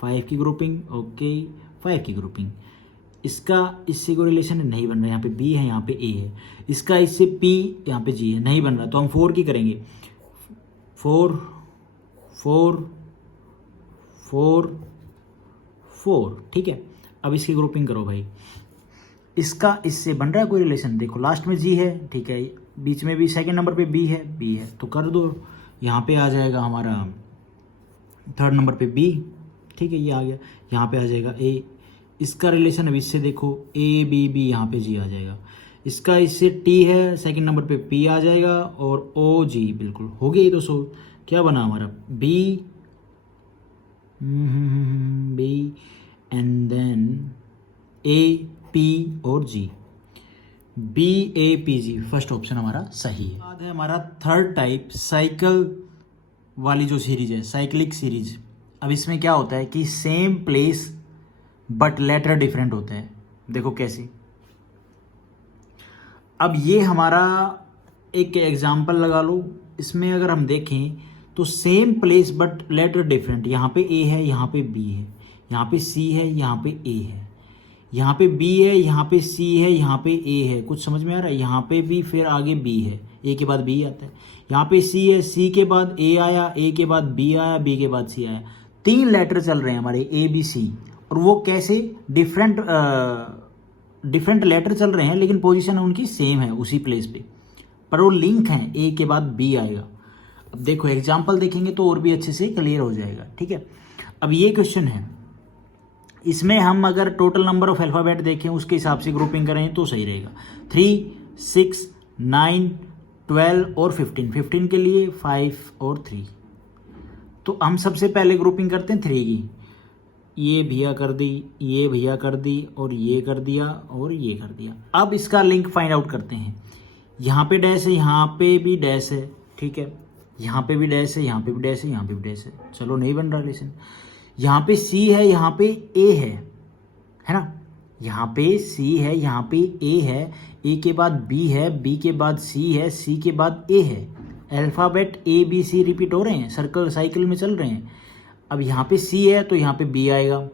5 की ग्रुपिंग ओके, 5 की ग्रुपिंग। इसका इससे कोई रिलेशन नहीं बन रहा है, यहाँ पे बी है यहाँ पे ए है। इसका इससे पी यहाँ पे जी है, नहीं बन रहा, तो हम 4 की करेंगे। 4 4 4 4, ठीक है। अब इसकी ग्रुपिंग करो भाई, इसका इससे बन रहा है कोई रिलेशन? देखो लास्ट में जी है, ठीक है, बीच में भी सेकंड नंबर पे बी है तो कर दो। यहाँ पे आ जाएगा हमारा थर्ड नंबर पे बी, ठीक है, ये आ गया। यहाँ पे आ जाएगा ए, इसका रिलेशन अब इससे देखो ए बी बी, यहाँ पे जी आ जाएगा। इसका इससे टी है, सेकंड नंबर पे पी आ जाएगा और ओ जी, बिल्कुल हो गया। तो सो क्या बना हमारा B B and then A P और G, B A P G, first option हमारा सही है। बाद है हमारा थर्ड टाइप, साइकिल वाली जो सीरीज है, साइक्लिक सीरीज। अब इसमें क्या होता है कि same place but later different होता है। देखो कैसे, अब ये हमारा एक एग्जाम्पल लगा लो। इसमें अगर हम देखें तो same place but later different, यहाँ पे ए है, यहाँ पे बी है, यहाँ पे सी है, यहाँ पे ए है, यहाँ पे बी है, यहाँ पे सी है, यहाँ पे ए है। कुछ समझ में आ रहा है? यहाँ पे भी फिर आगे बी है, ए के बाद बी आता है। यहाँ पे सी है, सी के बाद ए आया, ए के बाद बी आया, बी के बाद सी आया। 3 लेटर चल रहे हैं हमारे ए बी सी, और वो कैसे डिफरेंट लेटर चल रहे हैं लेकिन पोजीशन उनकी सेम है उसी प्लेस पे, पर वो लिंक है, ए के बाद बी आएगा। अब देखो एग्जाम्पल देखेंगे तो और भी अच्छे से क्लियर हो जाएगा, ठीक है। अब ये क्वेश्चन है, इसमें हम अगर टोटल नंबर ऑफ अल्फ़ाबेट देखें उसके हिसाब से ग्रुपिंग करें तो सही रहेगा। 3 6 9 12 और 15 के लिए 5 और 3। तो हम सबसे पहले ग्रुपिंग करते हैं 3 की। ये भैया कर दी, ये भैया कर दी, और ये कर दिया, और ये कर दिया। अब इसका लिंक फाइंड आउट करते हैं। यहाँ पे डैश है, यहाँ पे भी डैश है, ठीक है, यहाँ पे भी डैश है, यहाँ पे भी डैश है, यहाँ पे भी डैश है। चलो नहीं बन रहा रिलेशन। यहाँ पे सी है, यहाँ पे ए है ना, यहाँ पे सी है, यहाँ पे ए है, ए के बाद बी है, बी के बाद सी है, सी के बाद ए है। Alphabet A B C repeat हो रहे हैं, सर्कल साइकिल में चल रहे हैं। अब यहाँ पे सी है तो यहाँ पे बी आएगा,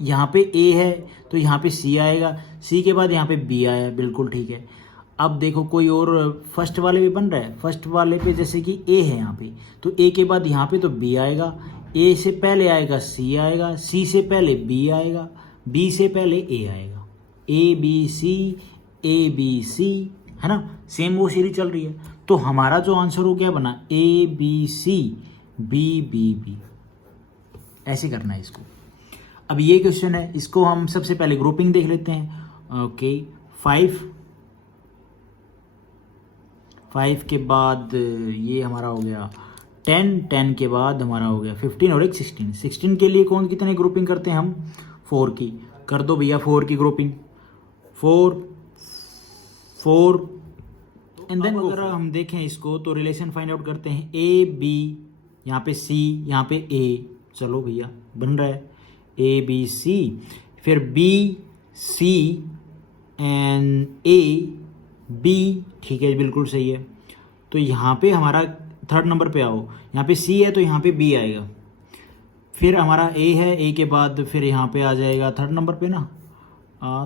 यहाँ पे ए है तो यहाँ पे सी आएगा, सी के बाद यहाँ पे बी आया, बिल्कुल ठीक है। अब देखो कोई और फर्स्ट वाले पे बन रहा है, फर्स्ट वाले पे जैसे कि ए है यहाँ पे, तो ए के बाद यहाँ पे तो बी आएगा, ए से पहले आएगा सी आएगा, सी से पहले बी आएगा, बी से पहले ए आएगा, ए बी सी, है ना, सेम वो सीरीज चल रही है। तो हमारा जो आंसर हो गया बना A B C B B B, ऐसे करना है इसको। अब ये क्वेश्चन है, इसको हम सबसे पहले ग्रुपिंग देख लेते हैं। ओके, 5 के बाद ये हमारा हो गया 10 के बाद हमारा हो गया 15 और एक 16 के लिए कौन कितने ग्रुपिंग करते हैं हम? 4 की। कर दो भैया 4 की ग्रुपिंग, 4 एंड देन अगर हम देखें इसको तो रिलेशन फाइंड आउट करते हैं। ए बी, यहाँ पे सी, यहाँ पे ए, चलो भैया बन रहा है ए बी सी, फिर B C and A B, ठीक है, बिल्कुल सही है। तो यहाँ पे हमारा थर्ड नंबर पे आओ, यहाँ पे सी है तो यहाँ पे बी आएगा, फिर हमारा ए है, ए के बाद फिर यहाँ पे आ जाएगा थर्ड नंबर पे ना,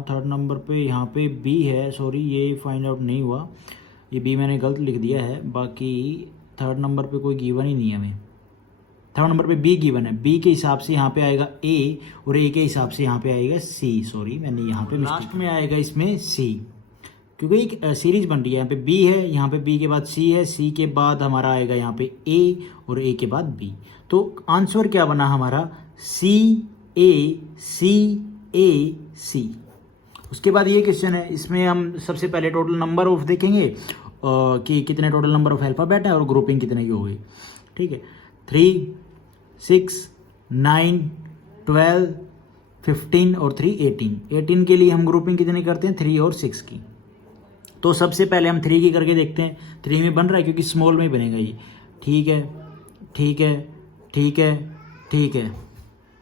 थर्ड नंबर पे यहाँ पे बी है, सॉरी ये फाइंड आउट नहीं हुआ, ये बी मैंने गलत लिख दिया है, बाकी थर्ड नंबर पे कोई गिवन ही नहीं है हमें। थर्ड नंबर पे बी गिवन है, बी के हिसाब से यहाँ पे आएगा ए और ए के हिसाब से यहाँ पे आएगा सी, सॉरी मैंने यहाँ पे लास्ट में आएगा इसमें सी, क्योंकि एक सीरीज बन रही है। यहाँ पे बी है, यहाँ पे बी के बाद सी है, सी के बाद हमारा आएगा यहाँ पे ए और ए के बाद बी। तो आंसर क्या बना हमारा सी ए सी। उसके बाद ये क्वेश्चन है, इसमें हम सबसे पहले टोटल नंबर ऑफ देखेंगे कि कितने टोटल नंबर ऑफ अल्फ़ाबेट है और ग्रुपिंग कितने की हो गई। ठीक है, 3, 6, 9, 12, 15 और 3 18 के लिए हम ग्रुपिंग कितनी करते हैं 3 और 6 की। तो सबसे पहले हम 3 की करके देखते हैं। 3 में बन रहा है क्योंकि स्मॉल में ही बनेगा ये। ठीक है ठीक है ठीक है ठीक है।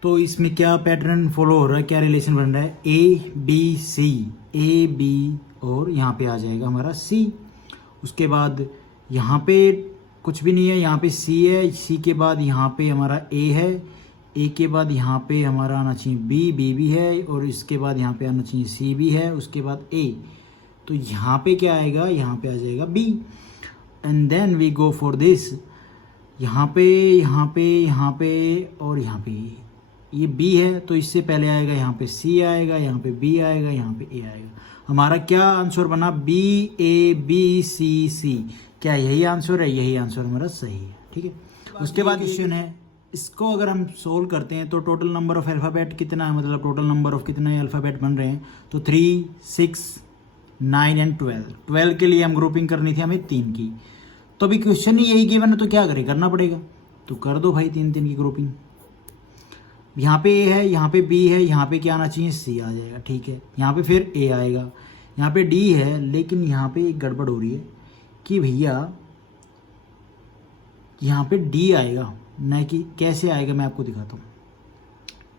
तो इसमें क्या पैटर्न फॉलो हो रहा है, क्या रिलेशन बन रहा है, ए बी सी, ए बी और यहाँ पे आ जाएगा हमारा सी। उसके बाद यहाँ पे कुछ भी नहीं है, यहाँ पे सी है, सी के बाद यहाँ पे हमारा ए है, ए के बाद यहाँ पे हमारा आना चाहिए बी, बी भी है और इसके बाद यहाँ पे आना चाहिए सी भी है, उसके बाद ए। तो यहाँ पे क्या आएगा, यहाँ पे आ जाएगा B. And then we go for this, यहाँ पे यहाँ पे यहाँ पे और यहाँ पे ये बी है, तो इससे पहले आएगा यहाँ पे सी आएगा, यहाँ पे बी आएगा, यहाँ पे ए आएगा। हमारा क्या आंसर बना, बी ए बी सी सी। क्या यही आंसर है, यही आंसर हमारा सही है। ठीक है, उसके बाद क्वेश्चन है, इसको अगर हम सोल्व करते हैं तो टोटल नंबर ऑफ अल्फ़ाबेट कितना है, मतलब टोटल नंबर ऑफ कितने अल्फ़ाबेट बन रहे हैं। तो 3, 6, 9 एंड 12 के लिए हम ग्रुपिंग करनी थी हमें 3 की। तो अभी क्वेश्चन ही यही गिवन है तो क्या करें, करना पड़ेगा। तो कर दो भाई 3 की ग्रुपिंग। यहाँ पे ए है, यहाँ पे बी है, यहाँ पे क्या आना चाहिए सी आ जाएगा। ठीक है, यहाँ पे फिर ए आएगा, यहाँ पे डी है, लेकिन यहाँ पे एक गड़बड़ हो रही है कि भैया यहाँ पे डी आएगा, न कि कैसे आएगा मैं आपको दिखाता हूँ।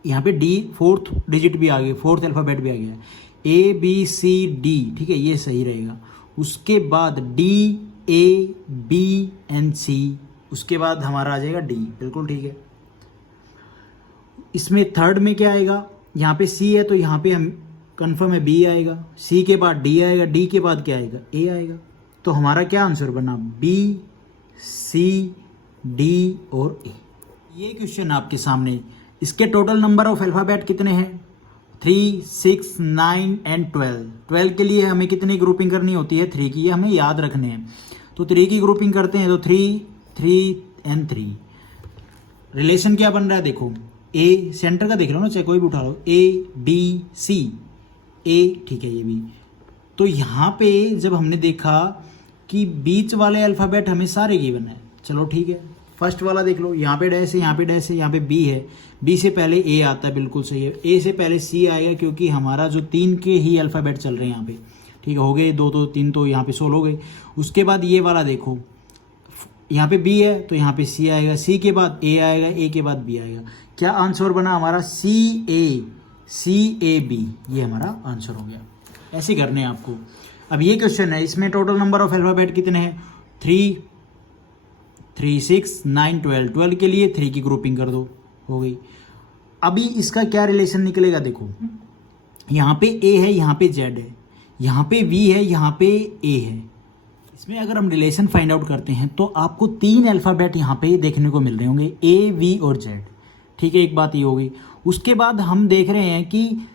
यहाँ पे डी 4th डिजिट भी आ गया, 4th अल्फ़ाबेट भी आ गया, ए बी सी डी। ठीक है, ये सही रहेगा। उसके बाद डी ए बी एंड सी, उसके बाद हमारा आ जाएगा डी। बिल्कुल ठीक है। इसमें थर्ड में क्या आएगा, यहाँ पे सी है तो यहाँ पे हम कंफर्म है बी आएगा, सी के बाद डी आएगा, डी के बाद क्या आएगा ए आएगा। तो हमारा क्या आंसर बना, बी सी डी और ए। ये क्वेश्चन आपके सामने, इसके टोटल नंबर ऑफ अल्फ़ाबेट कितने हैं 3, 6, 9 एंड 12 के लिए हमें कितनी ग्रुपिंग करनी होती है 3 की, ये हमें याद रखने हैं। तो 3 की ग्रुपिंग करते हैं तो 3, 3 एंड 3। रिलेशन क्या बन रहा है देखो, ए सेंटर का देख लो ना, चाहे कोई भी उठा लो, ए बी सी ए। ठीक है, ये भी। तो यहाँ पे जब हमने देखा कि बीच वाले अल्फ़ाबेट हमें सारे गिवन है, चलो ठीक है। फर्स्ट वाला देख लो, यहाँ पे डैश है, यहाँ पे डैश है, यहाँ पे बी है, बी से पहले ए आता है, बिल्कुल सही है। ए से पहले सी आएगा क्योंकि हमारा जो 3 के ही अल्फ़ाबेट चल रहे हैं यहाँ पे। ठीक है, हो गए 2 तो 3 तो यहाँ पे 16 हो गए। उसके बाद ये वाला देखो, यहाँ पे बी है तो यहाँ पे सी आएगा, सी के बाद ए आएगा, ए के बाद बी आएगा। क्या आंसर बना हमारा सी ए बी, ये हमारा आंसर हो गया। ऐसे करने हैं आपको। अब ये क्वेश्चन है, इसमें टोटल नंबर ऑफ अल्फ़ाबेट कितने हैं 3, 6, 9, 12 के लिए 3 की ग्रुपिंग कर दो, हो गई। अभी इसका क्या रिलेशन निकलेगा देखो, यहाँ पे ए है, यहाँ पे जेड है, यहाँ पे वी है, यहाँ पे ए है। इसमें अगर हम रिलेशन फाइंड आउट करते हैं तो आपको 3 अल्फ़ाबेट यहाँ पे देखने को मिल रहे होंगे, ए वी और जेड। ठीक है, एक बात ये होगी। उसके बाद हम देख रहे हैं कि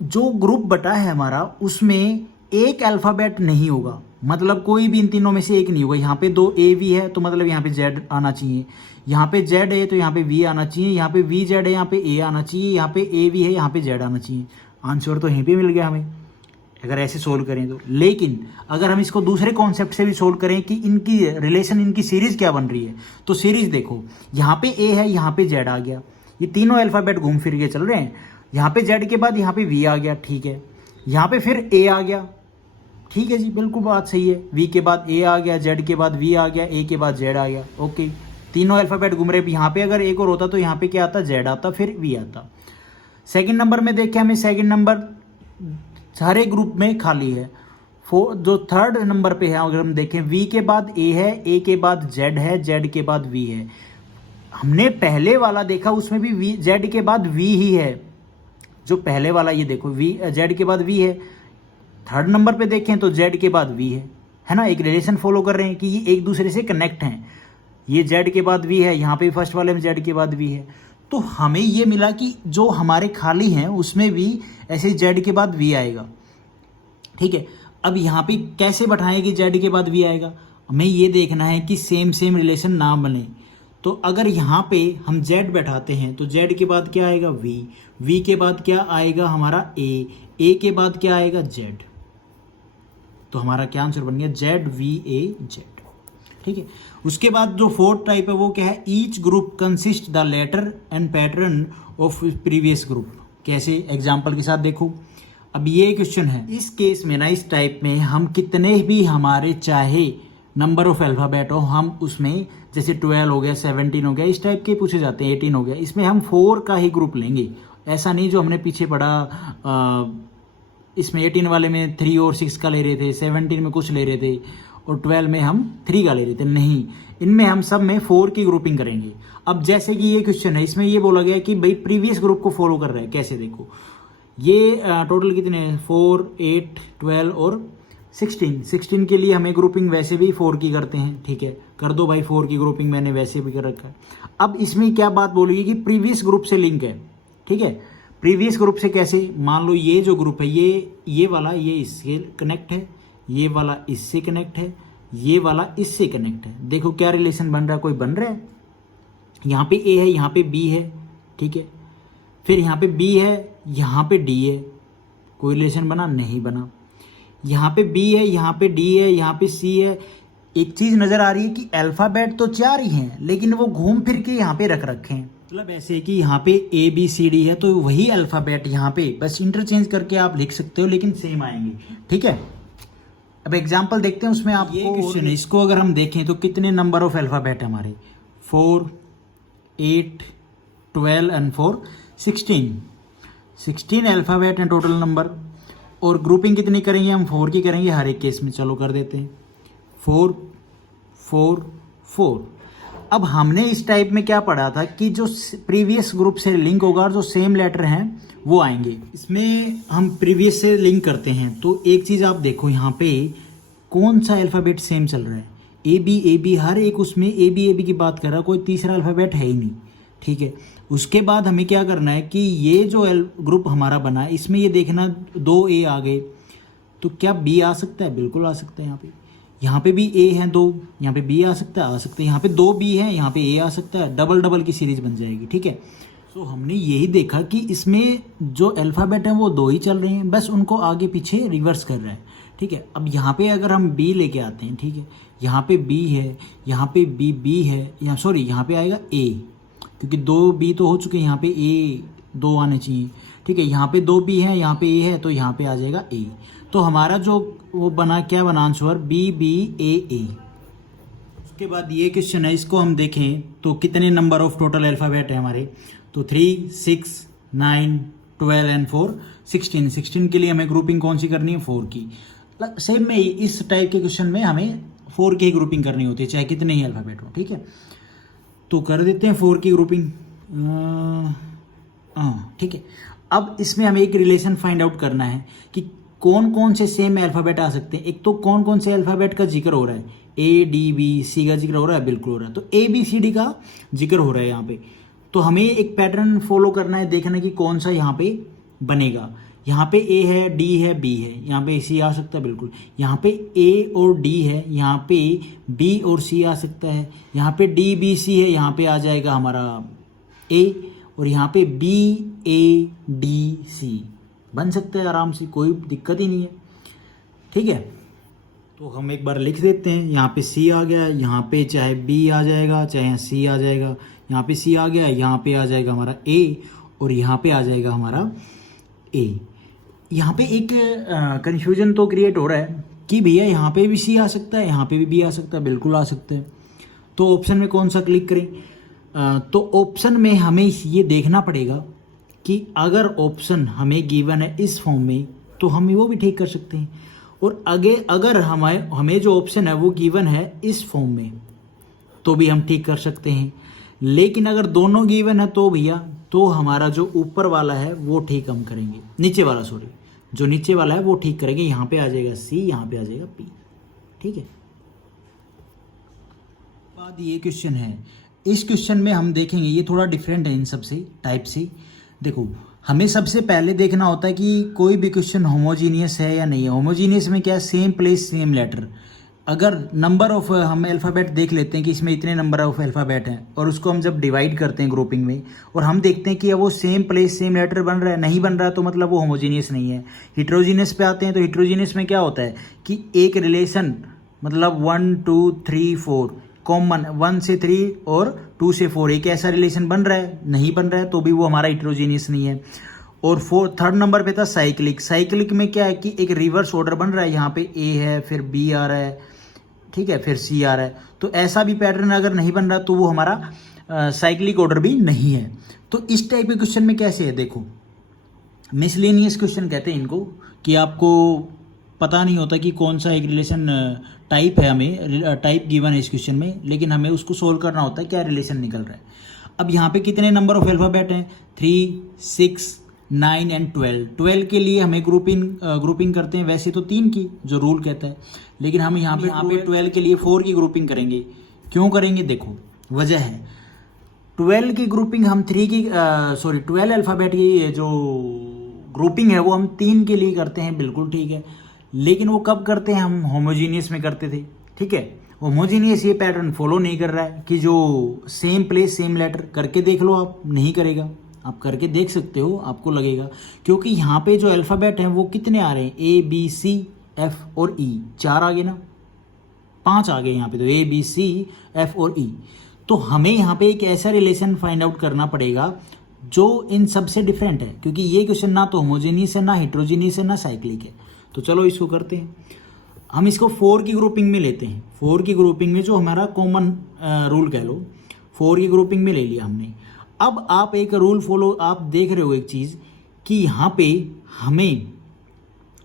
जो ग्रुप बटा है हमारा उसमें एक अल्फ़ाबेट नहीं होगा, मतलब कोई भी इन तीनों में से एक नहीं होगा। यहाँ पे 2 ए वी है तो मतलब यहाँ पे जेड आना चाहिए, यहाँ पे जेड है तो यहाँ पे वी आना चाहिए, यहाँ पे वी जेड है यहाँ पे ए आना चाहिए, यहाँ पे ए वी है यहाँ पे जेड आना चाहिए। आंसर तो यहीं पे मिल गया हमें अगर ऐसे सोल्व करें तो। लेकिन अगर हम इसको दूसरे कॉन्सेप्ट से भी सोल्व करें कि इनकी रिलेशन, इनकी सीरीज क्या बन रही है, तो सीरीज देखो, यहाँ पे ए है, यहाँ पे जेड आ गया, ये तीनों अल्फ़ाबेट घूम फिर के चल रहे हैं। यहाँ पे जेड के बाद यहाँ पे वी आ गया, ठीक है, यहाँ पे फिर ए आ गया, ठीक है जी, बिल्कुल बात सही है। वी के बाद ए आ गया, जेड के बाद वी आ गया, ए के बाद जेड आ गया, ओके। तीनों अल्फ़ाबेट घूम रहे। यहाँ पे अगर एक और होता तो यहाँ पे क्या आता, जेड आता, फिर वी आता। सेकंड नंबर में देखें हमें, सेकंड नंबर सारे ग्रुप में खाली है। जो थर्ड नंबर पे है अगर हम देखें, वी के बाद ए है, ए के बाद जेड है, जेड के बाद वी है। हमने पहले वाला देखा उसमें भी वी, जेड के बाद वी ही है। जो पहले वाला ये देखो, वी जेड के बाद वी है। थर्ड नंबर पे देखें तो जेड के बाद वी है ना। एक रिलेशन फॉलो कर रहे हैं कि ये एक दूसरे से कनेक्ट हैं। ये जेड के बाद वी है, यहाँ पे फर्स्ट वाले में जेड के बाद वी है। तो हमें ये मिला कि जो हमारे खाली हैं उसमें भी ऐसे जेड के बाद वी आएगा, ठीक है। अब यहाँ पे कैसे बैठाएं कि जेड के बाद वी आएगा, हमें ये देखना है कि सेम सेम रिलेशन ना बने। तो अगर यहाँ पे हम जेड बैठाते हैं तो जेड के बाद क्या आएगा, वी, वी के बाद क्या आएगा हमारा ए के बाद क्या आएगा, जेड। तो हमारा क्या आंसर बन गया, जेड वी ए जेड, ठीक है। उसके बाद जो फोर्थ टाइप है वो क्या है, each group consist the letter and pattern of previous group. कैसे, एग्जाम्पल के साथ देखो। अब ये क्वेश्चन है, इस केस में ना, इस टाइप में हम कितने भी हमारे चाहे नंबर ऑफ अल्फ़ाबेट हो, हम उसमें जैसे 12 हो गया, 17 हो गया, इस टाइप के पूछे जाते हैं, 18 हो गया, इसमें हम 4 का ही ग्रुप लेंगे। ऐसा नहीं जो हमने पीछे पढ़ा इसमें 18 वाले में 3 और 6 का ले रहे थे, 17 में कुछ ले रहे थे और 12 में हम 3 का ले रहे थे, नहीं, इनमें हम सब में 4 की ग्रुपिंग करेंगे। अब जैसे कि ये क्वेश्चन है, इसमें ये बोला गया कि भाई प्रीवियस ग्रुप को फॉलो कर रहा है। कैसे, देखो ये टोटल कितने हैं, 4, 8, 12 और 16 के लिए हमें ग्रुपिंग वैसे भी 4 की करते हैं, ठीक है, कर दो भाई 4 की ग्रुपिंग, मैंने वैसे भी कर रखा है। अब इसमें क्या बात बोलेगी कि प्रीवियस ग्रुप से लिंक है, ठीक है। प्रीवियस ग्रुप से कैसे, मान लो ये जो ग्रुप है ये वाला ये इससे कनेक्ट है, ये वाला इससे कनेक्ट है, ये वाला इससे कनेक्ट है। देखो क्या रिलेशन बन रहा है, कोई बन रहा है। यहाँ पे ए है, यहाँ पे बी है, ठीक है, फिर यहाँ पे बी है, यहाँ पे डी है, कोई रिलेशन बना, नहीं बना। यहाँ पे बी है, यहाँ पे डी है, यहाँ पे सी है। एक चीज नजर आ रही है कि अल्फाबेट तो 4 ही हैं, लेकिन वो घूम फिर के यहाँ पे रख रखे हैं। मतलब ऐसे कि यहाँ पे ए बी सी डी है, तो वही अल्फाबेट यहाँ पे बस इंटरचेंज करके आप लिख सकते हो, लेकिन सेम आएंगे, ठीक है। अब एग्जाम्पल देखते हैं उसमें आप, ये क्वेश्चन है, इसको अगर हम देखें तो कितने नंबर ऑफ अल्फाबेट है हमारे, 4, 8, 12 एंड 4, 16 अल्फाबेट हैं टोटल नंबर। और ग्रुपिंग कितनी करेंगे हम, 4 की करेंगे हर एक केस में। चलो कर देते हैं, 4, 4, 4। अब हमने इस टाइप में क्या पढ़ा था कि जो प्रीवियस ग्रुप से लिंक होगा और जो सेम लेटर हैं वो आएंगे। इसमें हम प्रीवियस से लिंक करते हैं तो एक चीज़ आप देखो, यहाँ पे कौन सा अल्फ़ाबेट सेम चल रहा है, ए बी हर एक उसमें ए बी की बात कर रहा है, कोई तीसरा अल्फ़ाबेट है ही नहीं, ठीक है। उसके बाद हमें क्या करना है कि ये जो ग्रुप हमारा बना है इसमें ये देखना 2 ए आ गए, तो क्या बी आ सकता है, बिल्कुल आ सकता है। यहाँ पे भी ए हैं 2, यहाँ पे बी आ सकता है, यहाँ पे 2 बी हैं, यहाँ पे ए आ सकता है, डबल की सीरीज बन जाएगी, ठीक है। तो हमने यही देखा कि इसमें जो अल्फ़ाबेट हैं वो 2 ही चल रहे हैं, बस उनको आगे पीछे रिवर्स कर रहे हैं, ठीक है। अब यहाँ पे अगर हम बी लेके आते हैं, ठीक है, यहाँ पे बी है, यहाँ पे बी है, यहाँ पे आएगा ए, क्योंकि 2 बी तो हो चुके हैं, यहाँ पे ए 2 आने चाहिए, ठीक है। यहाँ पे 2 बी है, यहाँ पे ए है, तो यहाँ पे आ जाएगा ए। तो हमारा जो वो बना, क्या बना आंसर, BBAA। उसके बाद ये क्वेश्चन है, इसको हम देखें तो कितने नंबर ऑफ टोटल अल्फ़ाबेट है हमारे, तो 3, 6, 9, 12 एंड 4, 16 के लिए हमें ग्रुपिंग कौन सी करनी है, 4 की। सेम में इस टाइप के क्वेश्चन में हमें 4 की ग्रुपिंग करनी होती है, चाहे कितने ही अल्फ़ाबेट हो, ठीक है। तो कर देते हैं 4 की ग्रुपिंग, ठीक है। अब इसमें हमें एक रिलेशन फाइंड आउट करना है कि कौन कौन से सेम अल्फ़ाबेट आ सकते हैं। एक तो कौन कौन से अल्फ़ाबेट का जिक्र हो रहा है, ए डी बी सी का जिक्र हो रहा है, बिल्कुल हो रहा है, तो ए बी सी डी का जिक्र हो रहा है यहाँ पे। तो हमें एक पैटर्न फॉलो करना है, देखना कि कौन सा यहाँ पे बनेगा। यहाँ पे ए है, डी है, बी है, यहाँ पे सी आ सकता है, बिल्कुल। यहाँ पे ए और डी है, यहाँ पे बी और सी आ सकता है। यहाँ पे डी बी सी है, यहाँ पे आ जाएगा हमारा ए, और यहाँ पे बी ए डी सी बन सकता है आराम से, कोई दिक्कत ही नहीं है, ठीक है। तो हम एक बार लिख देते हैं, यहाँ पे सी आ गया, यहाँ पे चाहे बी आ जाएगा, चाहे सी आ जाएगा, यहाँ पे सी आ गया, यहाँ पे आ जाएगा हमारा ए, और यहाँ पे आ जाएगा हमारा ए। यहाँ पे एक कंफ्यूजन तो क्रिएट हो रहा है कि भैया यहाँ पे भी सी आ सकता है, यहाँ पे भी बी आ सकता है, बिल्कुल आ सकता है। तो ऑप्शन में कौन सा क्लिक करें, तो ऑप्शन में हमें ये देखना पड़ेगा कि अगर ऑप्शन हमें गिवन है इस फॉर्म में तो हम वो भी ठीक कर सकते हैं, और अगर हमें जो ऑप्शन है वो गिवन है इस फॉर्म में तो भी हम ठीक कर सकते हैं। लेकिन अगर दोनों गिवन है तो भैया, तो हमारा जो ऊपर वाला है वो ठीक हम करेंगे, नीचे वाला सॉरी, जो नीचे वाला है वो ठीक करेंगे। यहाँ पे आ जाएगा सी, यहाँ पे आ जाएगा पी, ठीक है। बाद ये क्वेश्चन है। इस क्वेश्चन में हम देखेंगे, ये थोड़ा डिफरेंट है इन सबसे टाइप से। देखो, हमें सबसे पहले देखना होता है कि कोई भी क्वेश्चन होमोजीनियस है या नहीं है। होमोजीनियस में क्या है, सेम प्लेस सेम लेटर। अगर नंबर ऑफ हम अल्फ़ाबेट देख लेते हैं कि इसमें इतने नंबर ऑफ अल्फ़ाबेट हैं, और उसको हम जब डिवाइड करते हैं ग्रुपिंग में, और हम देखते हैं कि वो सेम प्लेस सेम लेटर बन रहा है, नहीं बन रहा, तो मतलब वो होमोजीनियस नहीं है। हिट्रोजीनियस पे आते हैं, तो हिट्रोजीनियस में क्या होता है कि एक रिलेशन, मतलब 1 2 3 4 कॉमन, 1 से 3 और 2 से 4 एक ऐसा रिलेशन बन रहा है, नहीं बन रहा है, तो भी वो हमारा हिट्रोजीनियस नहीं है। और थर्ड नंबर पे था साइक्लिक। साइक्लिक में क्या है कि एक रिवर्स ऑर्डर बन रहा है, यहाँ पे ए है, फिर बी आ रहा है, ठीक है, फिर सी आ रहा है। तो ऐसा भी पैटर्न अगर नहीं बन रहा तो वो हमारा साइक्लिक ऑर्डर भी नहीं है। तो इस टाइप के क्वेश्चन में कैसे है, देखो मिसलेनियस क्वेश्चन कहते हैं इनको, कि आपको पता नहीं होता कि कौन सा एक रिलेशन टाइप है, हमें टाइप गिवन है इस क्वेश्चन में, लेकिन हमें उसको सोल्व करना होता है क्या रिलेशन निकल रहा है। अब यहाँ पे कितने नंबर ऑफ अल्फ़ाबेट हैं, 3 6 9 एंड 12 के लिए हमें ग्रुपिंग करते हैं वैसे तो 3 की जो रूल कहता है, लेकिन हम यहाँ पे 12 के लिए 4 की ग्रुपिंग करेंगे। क्यों करेंगे, देखो वजह है। 12 की ग्रुपिंग हम 12 अल्फ़ाबेट की जो ग्रुपिंग है वो हम 3 के लिए करते हैं, बिल्कुल ठीक है। लेकिन वो कब करते हैं, हम होमोजीनियस में करते थे, ठीक है। होमोजीनियस ये पैटर्न फॉलो नहीं कर रहा है कि जो सेम प्लेस सेम लेटर। करके देख लो, आप नहीं करेगा, आप करके देख सकते हो, आपको लगेगा। क्योंकि यहाँ पे जो अल्फ़ाबेट हैं वो कितने आ रहे हैं, ए बी सी एफ और ई, 4 आ गए ना, 5 आ गए यहाँ पे, तो ए बी सी एफ और ई। तो हमें यहाँ पे एक ऐसा रिलेशन फाइंड आउट करना पड़ेगा जो इन सबसे डिफरेंट है, क्योंकि ये क्वेश्चन ना तो होमोजीनियस है, ना हिट्रोजीनियस है, ना साइक्लिक है। तो चलो इसको करते हैं। हम इसको 4 की ग्रुपिंग में लेते हैं। 4 की ग्रुपिंग में जो हमारा कॉमन रूल कह लो, 4 की ग्रुपिंग में ले लिया हमने। अब आप एक रूल फॉलो, आप देख रहे हो एक चीज़ कि यहाँ पे हमें,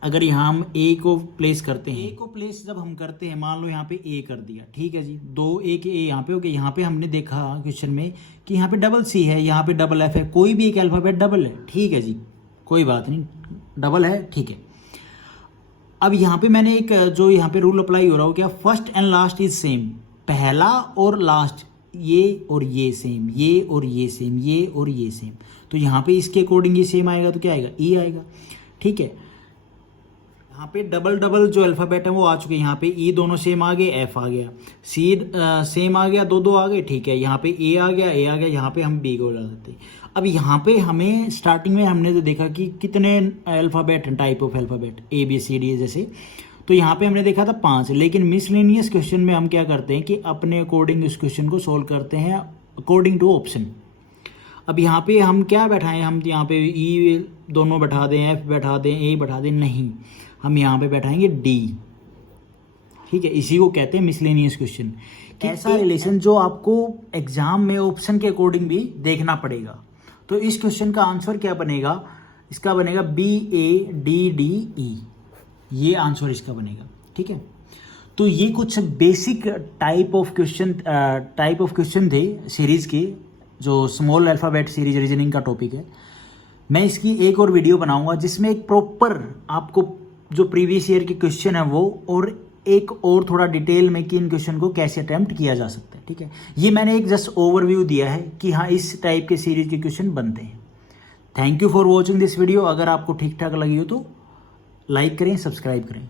अगर यहाँ हम ए को प्लेस करते हैं, ए को प्लेस जब हम करते हैं, मान लो यहाँ पे ए कर दिया, ठीक है जी, 2 ए के ए यहाँ पे हो गए। यहाँ पे हमने देखा क्वेश्चन में कि यहाँ पे डबल सी है, यहाँ पे डबल एफ है, कोई भी एक अल्फ़ाबेट डबल है, ठीक है जी, कोई बात नहीं, डबल है, ठीक है। अब यहाँ पे मैंने एक जो यहाँ पे रूल अप्लाई हो रहा हो, क्या first and last is same, पहला और लास्ट ये और ये सेम, ये और ये सेम, ये और ये सेम। तो यहाँ पे इसके अकॉर्डिंग ये सेम आएगा, तो क्या आएगा, ई आएगा, ठीक है। यहाँ पे डबल जो अल्फ़ाबेट है वो आ चुके हैं, यहाँ पे ई दोनों सेम आ गए, एफ आ गया, सी सेम आ गया, दो आ गए, ठीक है। यहाँ पे ए आ गया, यहाँ पे हम बी को लगा देते हैं। अब यहाँ पे हमें स्टार्टिंग में हमने तो देखा कि कितने अल्फ़ाबेट हैं, type of alphabet, A B C D जैसे, तो यहाँ पे हमने देखा था 5। लेकिन मिसलेनियस क्वेश्चन में हम क्या करते हैं कि अपने अकॉर्डिंग उस क्वेश्चन को सोल्व करते हैं अकॉर्डिंग टू ऑप्शन। अब यहाँ पे हम क्या बैठाएं, हम यहाँ पे ई दोनों बैठा दें, एफ बैठा दें, ए बैठा दें, नहीं, हम यहाँ पे बैठाएंगे डी, ठीक है। इसी को कहते हैं मिसलेनियस क्वेश्चन। ऐसा रिलेशन जो आपको एग्जाम में ऑप्शन के अकॉर्डिंग भी देखना पड़ेगा। तो इस क्वेश्चन का आंसर क्या बनेगा, इसका बनेगा B A D D E, ये आंसर इसका बनेगा, ठीक है। तो ये कुछ बेसिक टाइप ऑफ क्वेश्चन थे सीरीज के, जो स्मॉल अल्फ़ाबेट सीरीज रीजनिंग का टॉपिक है। मैं इसकी एक और वीडियो बनाऊंगा जिसमें एक प्रॉपर आपको जो प्रीवियस ईयर के क्वेश्चन है वो, और एक और थोड़ा डिटेल में कि इन क्वेश्चन को कैसे अटेम्प्ट किया जा सकता है, ठीक है। ये मैंने एक जस्ट ओवरव्यू दिया है कि हाँ इस टाइप के सीरीज के क्वेश्चन बनते हैं। Thank you for watching this video. अगर आपको ठीक ठाक लगी हो तो लाइक करें, सब्सक्राइब करें।